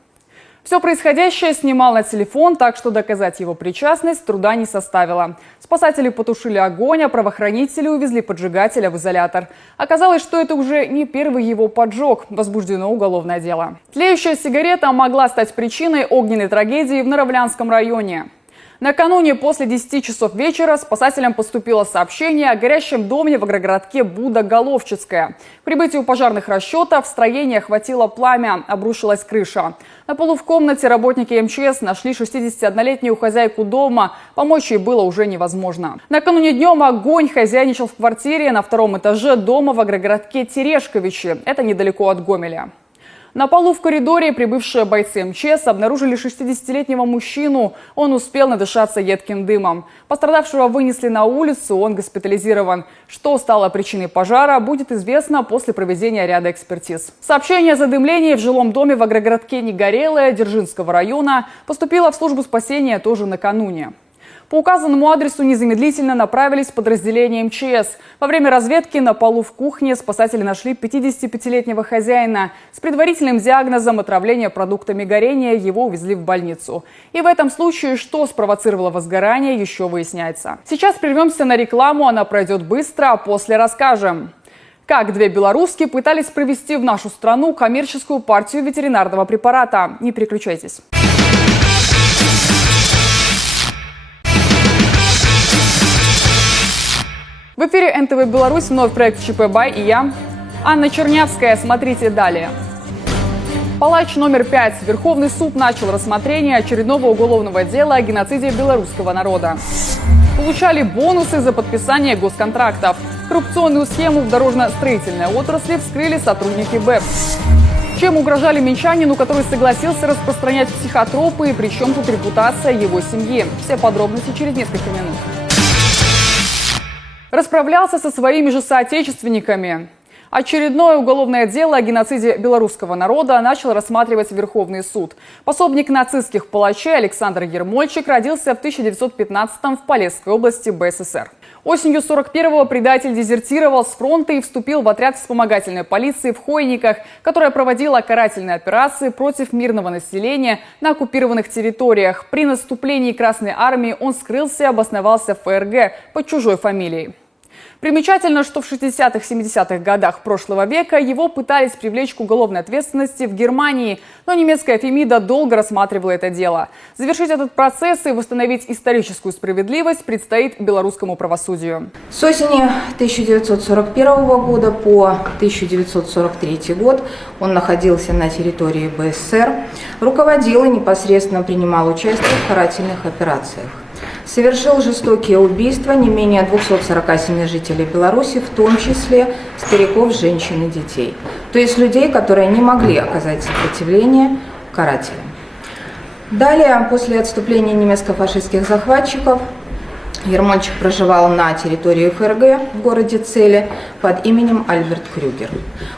Все происходящее снимал на телефон, так что доказать его причастность труда не составило. Спасатели потушили огонь, а правоохранители увезли поджигателя в изолятор. Оказалось, что это уже не первый его поджог. Возбуждено уголовное дело. Тлеющая сигарета могла стать причиной огненной трагедии в Наравлянском районе. Накануне после 10 часов вечера спасателям поступило сообщение о горящем доме в агрогородке Буда-Головчицкая. К прибытию пожарных расчетов в строении охватило пламя, обрушилась крыша. На полу в комнате работники МЧС нашли 61-летнюю хозяйку дома. Помочь ей было уже невозможно. Накануне днем огонь хозяйничал в квартире на 2-м этаже дома в агрогородке Терешковичи. Это недалеко от Гомеля. На полу в коридоре прибывшие бойцы МЧС обнаружили 60-летнего мужчину. Он успел надышаться едким дымом. Пострадавшего вынесли на улицу, он госпитализирован. Что стало причиной пожара, будет известно после проведения ряда экспертиз. Сообщение о задымлении в жилом доме в агрогородке Негорелое Дзержинского района поступило в службу спасения тоже накануне. По указанному адресу незамедлительно направились подразделения МЧС. Во время разведки на полу в кухне спасатели нашли 55-летнего хозяина. С предварительным диагнозом отравления продуктами горения его увезли в больницу. И в этом случае, что спровоцировало возгорание, еще выясняется. Сейчас прервемся на рекламу, она пройдет быстро, а после расскажем. Как две белоруски пытались провести в нашу страну коммерческую партию ветеринарного препарата. Не переключайтесь. В эфире НТВ Беларусь, вновь проект ЧП.БАЙ и я, Анна Чернявская. Смотрите далее. Палач номер 5. Верховный суд начал рассмотрение очередного уголовного дела о геноциде белорусского народа. Получали бонусы за подписание госконтрактов. Коррупционную схему в дорожно-строительной отрасли вскрыли сотрудники БЭП. Чем угрожали минчанину, который согласился распространять психотропы, и при чем тут репутация его семьи? Все подробности через несколько минут. Расправлялся со своими же соотечественниками. Очередное уголовное дело о геноциде белорусского народа начал рассматривать Верховный суд. Пособник нацистских палачей Александр Ермольчик родился в 1915-м в Полесской области БССР. Осенью 41-го предатель дезертировал с фронта и вступил в отряд вспомогательной полиции в Хойниках, которая проводила карательные операции против мирного населения на оккупированных территориях. При наступлении Красной армии он скрылся и обосновался в ФРГ под чужой фамилией. Примечательно, что в 60-70-х годах прошлого века его пытались привлечь к уголовной ответственности в Германии, но немецкая Фемида долго рассматривала это дело. Завершить этот процесс и восстановить историческую справедливость предстоит белорусскому правосудию. С осени 1941 года по 1943 год он находился на территории БССР, руководил и непосредственно принимал участие в карательных операциях. Совершил жестокие убийства не менее 247 жителей Беларуси, в том числе стариков, женщин и детей. То есть людей, которые не могли оказать сопротивление карателям. Далее, после отступления немецко-фашистских захватчиков, Ермольчик проживал на территории ФРГ в городе Целе под именем Альберт Крюгер.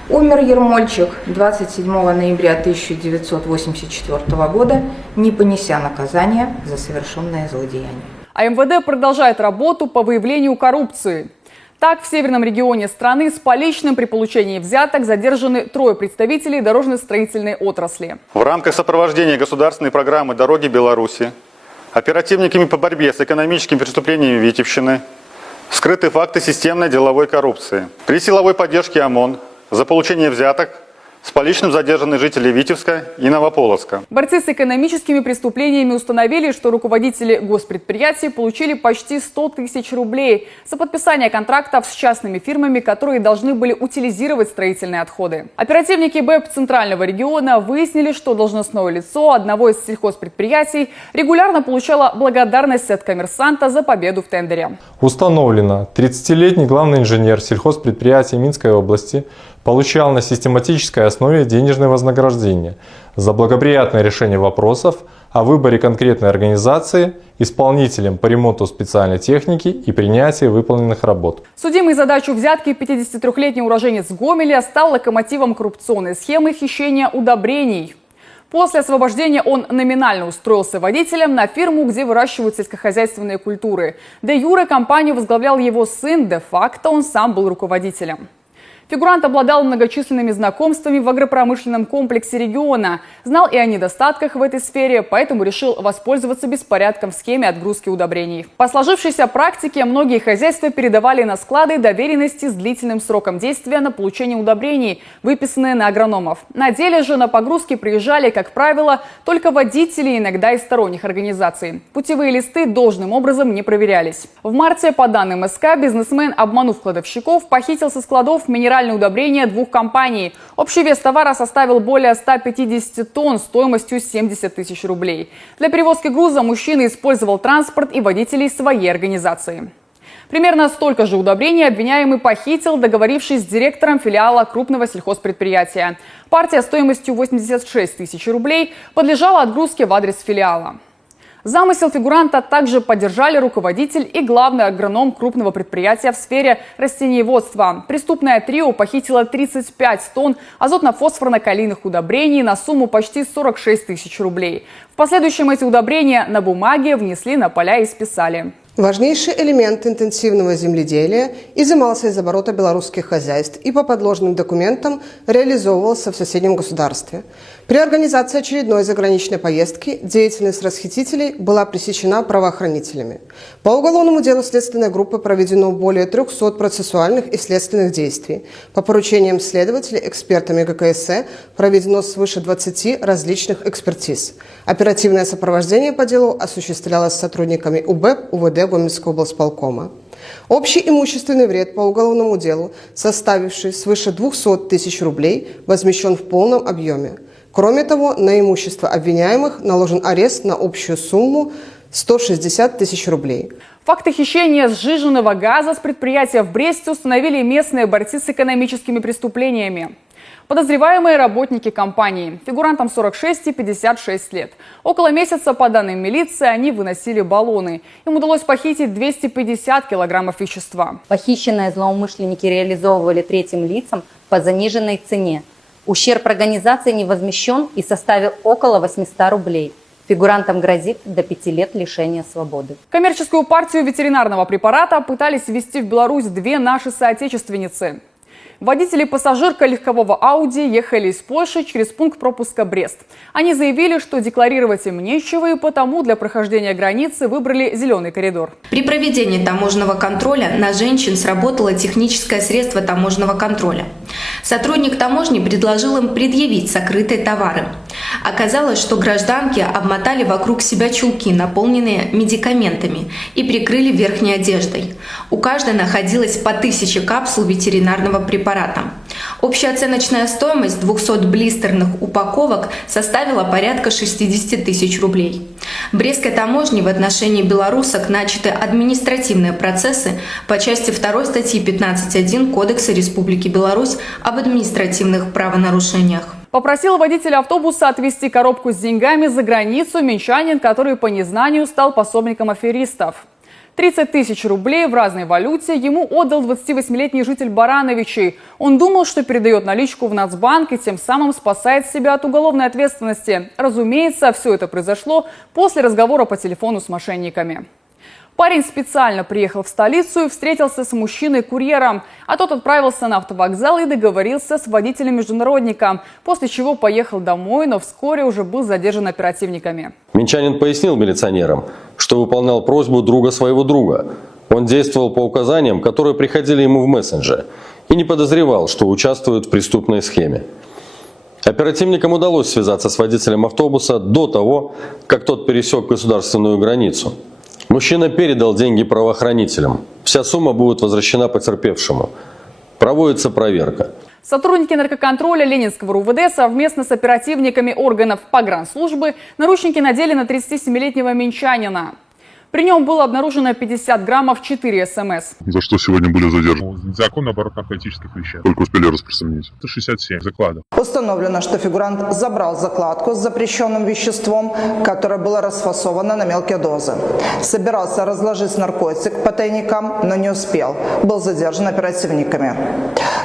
Умер Ермольчик 27 ноября 1984 года, не понеся наказания за совершенное злодеяние. А МВД продолжает работу по выявлению коррупции. Так, в северном регионе страны с поличным при получении взяток задержаны 3 представителей дорожно-строительной отрасли. В рамках сопровождения государственной программы «Дороги Беларуси» оперативниками по борьбе с экономическими преступлениями Витебщины скрыты факты системной деловой коррупции. При силовой поддержке ОМОН за получение взяток с поличным задержаны жители Витебска и Новополоцка. Борцы с экономическими преступлениями установили, что руководители госпредприятий получили почти 100 тысяч рублей за подписание контрактов с частными фирмами, которые должны были утилизировать строительные отходы. Оперативники БЭП Центрального региона выяснили, что должностное лицо одного из сельхозпредприятий регулярно получало благодарность от коммерсанта за победу в тендере. Установлено, 30-летний главный инженер сельхозпредприятия Минской области получал на систематической основе денежное вознаграждение за благоприятное решение вопросов о выборе конкретной организации исполнителем по ремонту специальной техники и принятии выполненных работ. Судимый за дачу взятки 53-летний уроженец Гомеля стал локомотивом коррупционной схемы хищения удобрений. После освобождения он номинально устроился водителем на фирму, где выращивают сельскохозяйственные культуры. Де юре компанию возглавлял его сын, де-факто он сам был руководителем. Фигурант обладал многочисленными знакомствами в агропромышленном комплексе региона, знал и о недостатках в этой сфере, поэтому решил воспользоваться беспорядком в схеме отгрузки удобрений. По сложившейся практике многие хозяйства передавали на склады доверенности с длительным сроком действия на получение удобрений, выписанные на агрономов. На деле же на погрузки приезжали, как правило, только водители, иногда из сторонних организаций. Путевые листы должным образом не проверялись. В марте, по данным СК, бизнесмен, обманув кладовщиков, похитил со складов минеральные удобрения двух компаний. Общий вес товара составил более 150 тонн стоимостью 70 тысяч рублей. Для перевозки груза мужчина использовал транспорт и водителей своей организации. Примерно столько же удобрений обвиняемый похитил, договорившись с директором филиала крупного сельхозпредприятия. Партия стоимостью 86 тысяч рублей подлежала отгрузке в адрес филиала. Замысел фигуранта также поддержали руководитель и главный агроном крупного предприятия в сфере растениеводства. Преступное трио похитило 35 тонн азотно-фосфорно-калийных удобрений на сумму почти 46 тысяч рублей. В последующем эти удобрения на бумаге внесли на поля и списали. Важнейший элемент интенсивного земледелия изымался из оборота белорусских хозяйств и по подложным документам реализовывался в соседнем государстве. При организации очередной заграничной поездки деятельность расхитителей была пресечена правоохранителями. По уголовному делу следственной группы проведено более 300 процессуальных и следственных действий. По поручениям следователей экспертами ГКС проведено свыше 20 различных экспертиз. Оперативное сопровождение по делу осуществлялось сотрудниками УБЭП, УВД Гомельского облсполкома. Общий имущественный вред по уголовному делу, составивший свыше 200 тысяч рублей, возмещен в полном объеме. Кроме того, на имущество обвиняемых наложен арест на общую сумму 160 тысяч рублей. Факты хищения сжиженного газа с предприятия в Бресте установили местные борцы с экономическими преступлениями. Подозреваемые работники компании. Фигурантам 46 и 56 лет. Около месяца, по данным милиции, они выносили баллоны. Им удалось похитить 250 килограммов вещества. Похищенные злоумышленники реализовывали третьим лицам по заниженной цене. Ущерб организации не возмещен и составил около 800 рублей. Фигурантам грозит до 5 лет лишения свободы. Коммерческую партию ветеринарного препарата пытались ввести в Беларусь две наши соотечественницы. Водитель и пассажирка легкового Ауди ехали из Польши через пункт пропуска Брест. Они заявили, что декларировать им нечего, и потому для прохождения границы выбрали зеленый коридор. При проведении таможенного контроля на женщин сработало техническое средство таможенного контроля. Сотрудник таможни предложил им предъявить сокрытые товары. Оказалось, что гражданки обмотали вокруг себя чулки, наполненные медикаментами, и прикрыли верхней одеждой. У каждой находилось по 1000 капсул ветеринарного препарата. Общая оценочная стоимость 200 блистерных упаковок составила порядка 60 тысяч рублей. В Брестской таможне в отношении белорусок начаты административные процессы по части 2 статьи 15.1 Кодекса Республики Беларусь об административных правонарушениях. Попросил водителя автобуса отвезти коробку с деньгами за границу минчанин, который по незнанию стал пособником аферистов. 30 тысяч рублей в разной валюте ему отдал 28-летний житель Барановичей. Он думал, что передает наличку в Нацбанк и тем самым спасает себя от уголовной ответственности. Разумеется, все это произошло после разговора по телефону с мошенниками. Парень специально приехал в столицу и встретился с мужчиной-курьером, а тот отправился на автовокзал и договорился с водителем-международником, после чего поехал домой, но вскоре уже был задержан оперативниками. Минчанин пояснил милиционерам, что выполнял просьбу друга своего друга. Он действовал по указаниям, которые приходили ему в мессенджер, и не подозревал, что участвует в преступной схеме. Оперативникам удалось связаться с водителем автобуса до того, как тот пересек государственную границу. Мужчина передал деньги правоохранителям. Вся сумма будет возвращена потерпевшему. Проводится проверка. Сотрудники наркоконтроля Ленинского РУВД совместно с оперативниками органов погранслужбы наручники надели на 37-летнего минчанина. При нем было обнаружено 50 граммов 4 СМС. За что сегодня были задержаны? Закон оборот наркотических веществ. Только успели распространить? 167 закладов. Установлено, что фигурант забрал закладку с запрещенным веществом, которое было расфасовано на мелкие дозы. Собирался разложить наркотик по тайникам, но не успел. Был задержан оперативниками.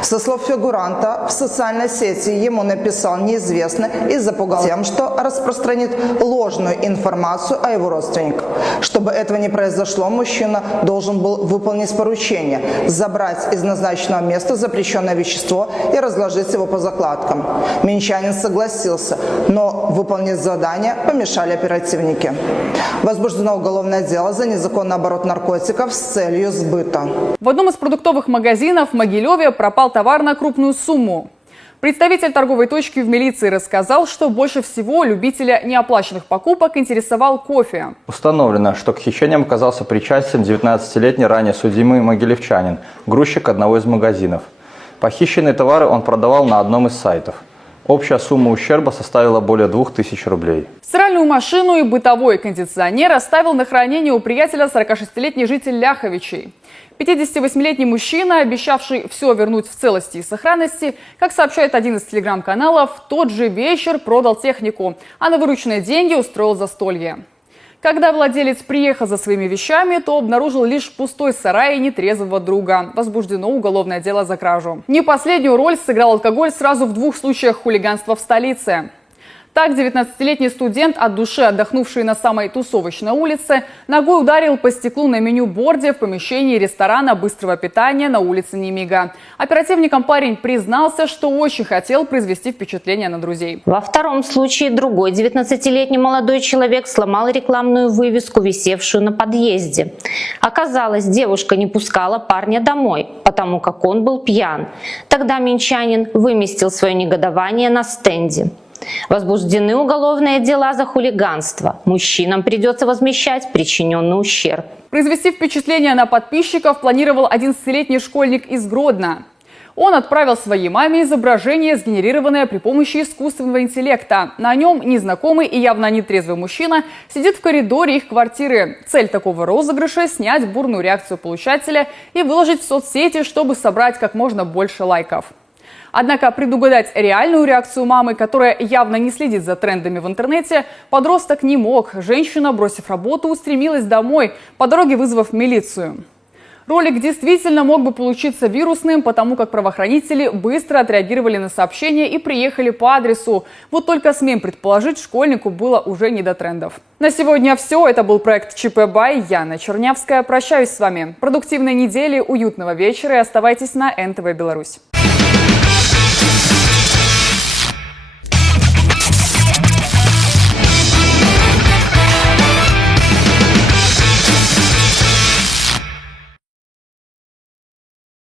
Со слов фигуранта, в социальной сети ему написал неизвестный и запугал тем, что распространит ложную информацию о его родственниках. Чтобы этого не произошло, мужчина должен был выполнить поручение – забрать из назначенного места запрещенное вещество и разложить его по закладкам. Минчанин согласился, но выполнить задание помешали оперативники. Возбуждено уголовное дело за незаконный оборот наркотиков с целью сбыта. В одном из продуктовых магазинов в Могилеве пропал товар на крупную сумму. Представитель торговой точки в милиции рассказал, что больше всего любителя неоплаченных покупок интересовал кофе. Установлено, что к хищениям оказался причастен 19-летний ранее судимый могилевчанин, грузчик одного из магазинов. Похищенные товары он продавал на одном из сайтов. Общая сумма ущерба составила более 2000 рублей. Стиральную машину и бытовой кондиционер оставил на хранение у приятеля 46-летний житель Ляховичей. 58-летний мужчина, обещавший все вернуть в целости и сохранности, как сообщает один из телеграм-каналов, в тот же вечер продал технику, а на вырученные деньги устроил застолье. Когда владелец приехал за своими вещами, то обнаружил лишь пустой сарай и нетрезвого друга. Возбуждено уголовное дело за кражу. Не последнюю роль сыграл алкоголь сразу в 2 случаях хулиганства в столице. Так, 19-летний студент, от души отдохнувший на самой тусовочной улице, ногой ударил по стеклу на меню-борде в помещении ресторана быстрого питания на улице Немига. Оперативникам парень признался, что очень хотел произвести впечатление на друзей. Во втором случае другой 19-летний молодой человек сломал рекламную вывеску, висевшую на подъезде. Оказалось, девушка не пускала парня домой, потому как он был пьян. Тогда минчанин выместил свое негодование на стенде. Возбуждены уголовные дела за хулиганство. Мужчинам придется возмещать причиненный ущерб. Произвести впечатление на подписчиков планировал 11-летний школьник из Гродно. Он отправил своей маме изображение, сгенерированное при помощи искусственного интеллекта. На нем незнакомый и явно нетрезвый мужчина сидит в коридоре их квартиры. Цель такого розыгрыша – снять бурную реакцию получателя и выложить в соцсети, чтобы собрать как можно больше лайков. Однако предугадать реальную реакцию мамы, которая явно не следит за трендами в интернете, подросток не мог. Женщина, бросив работу, устремилась домой, по дороге вызвав милицию. Ролик действительно мог бы получиться вирусным, потому как правоохранители быстро отреагировали на сообщение и приехали по адресу. Вот только, смеем предположить, школьнику было уже не до трендов. На сегодня все. Это был проект ЧП.БАЙ. Я, Анна Чернявская. Прощаюсь с вами. Продуктивной недели, уютного вечера и оставайтесь на НТВ Беларусь.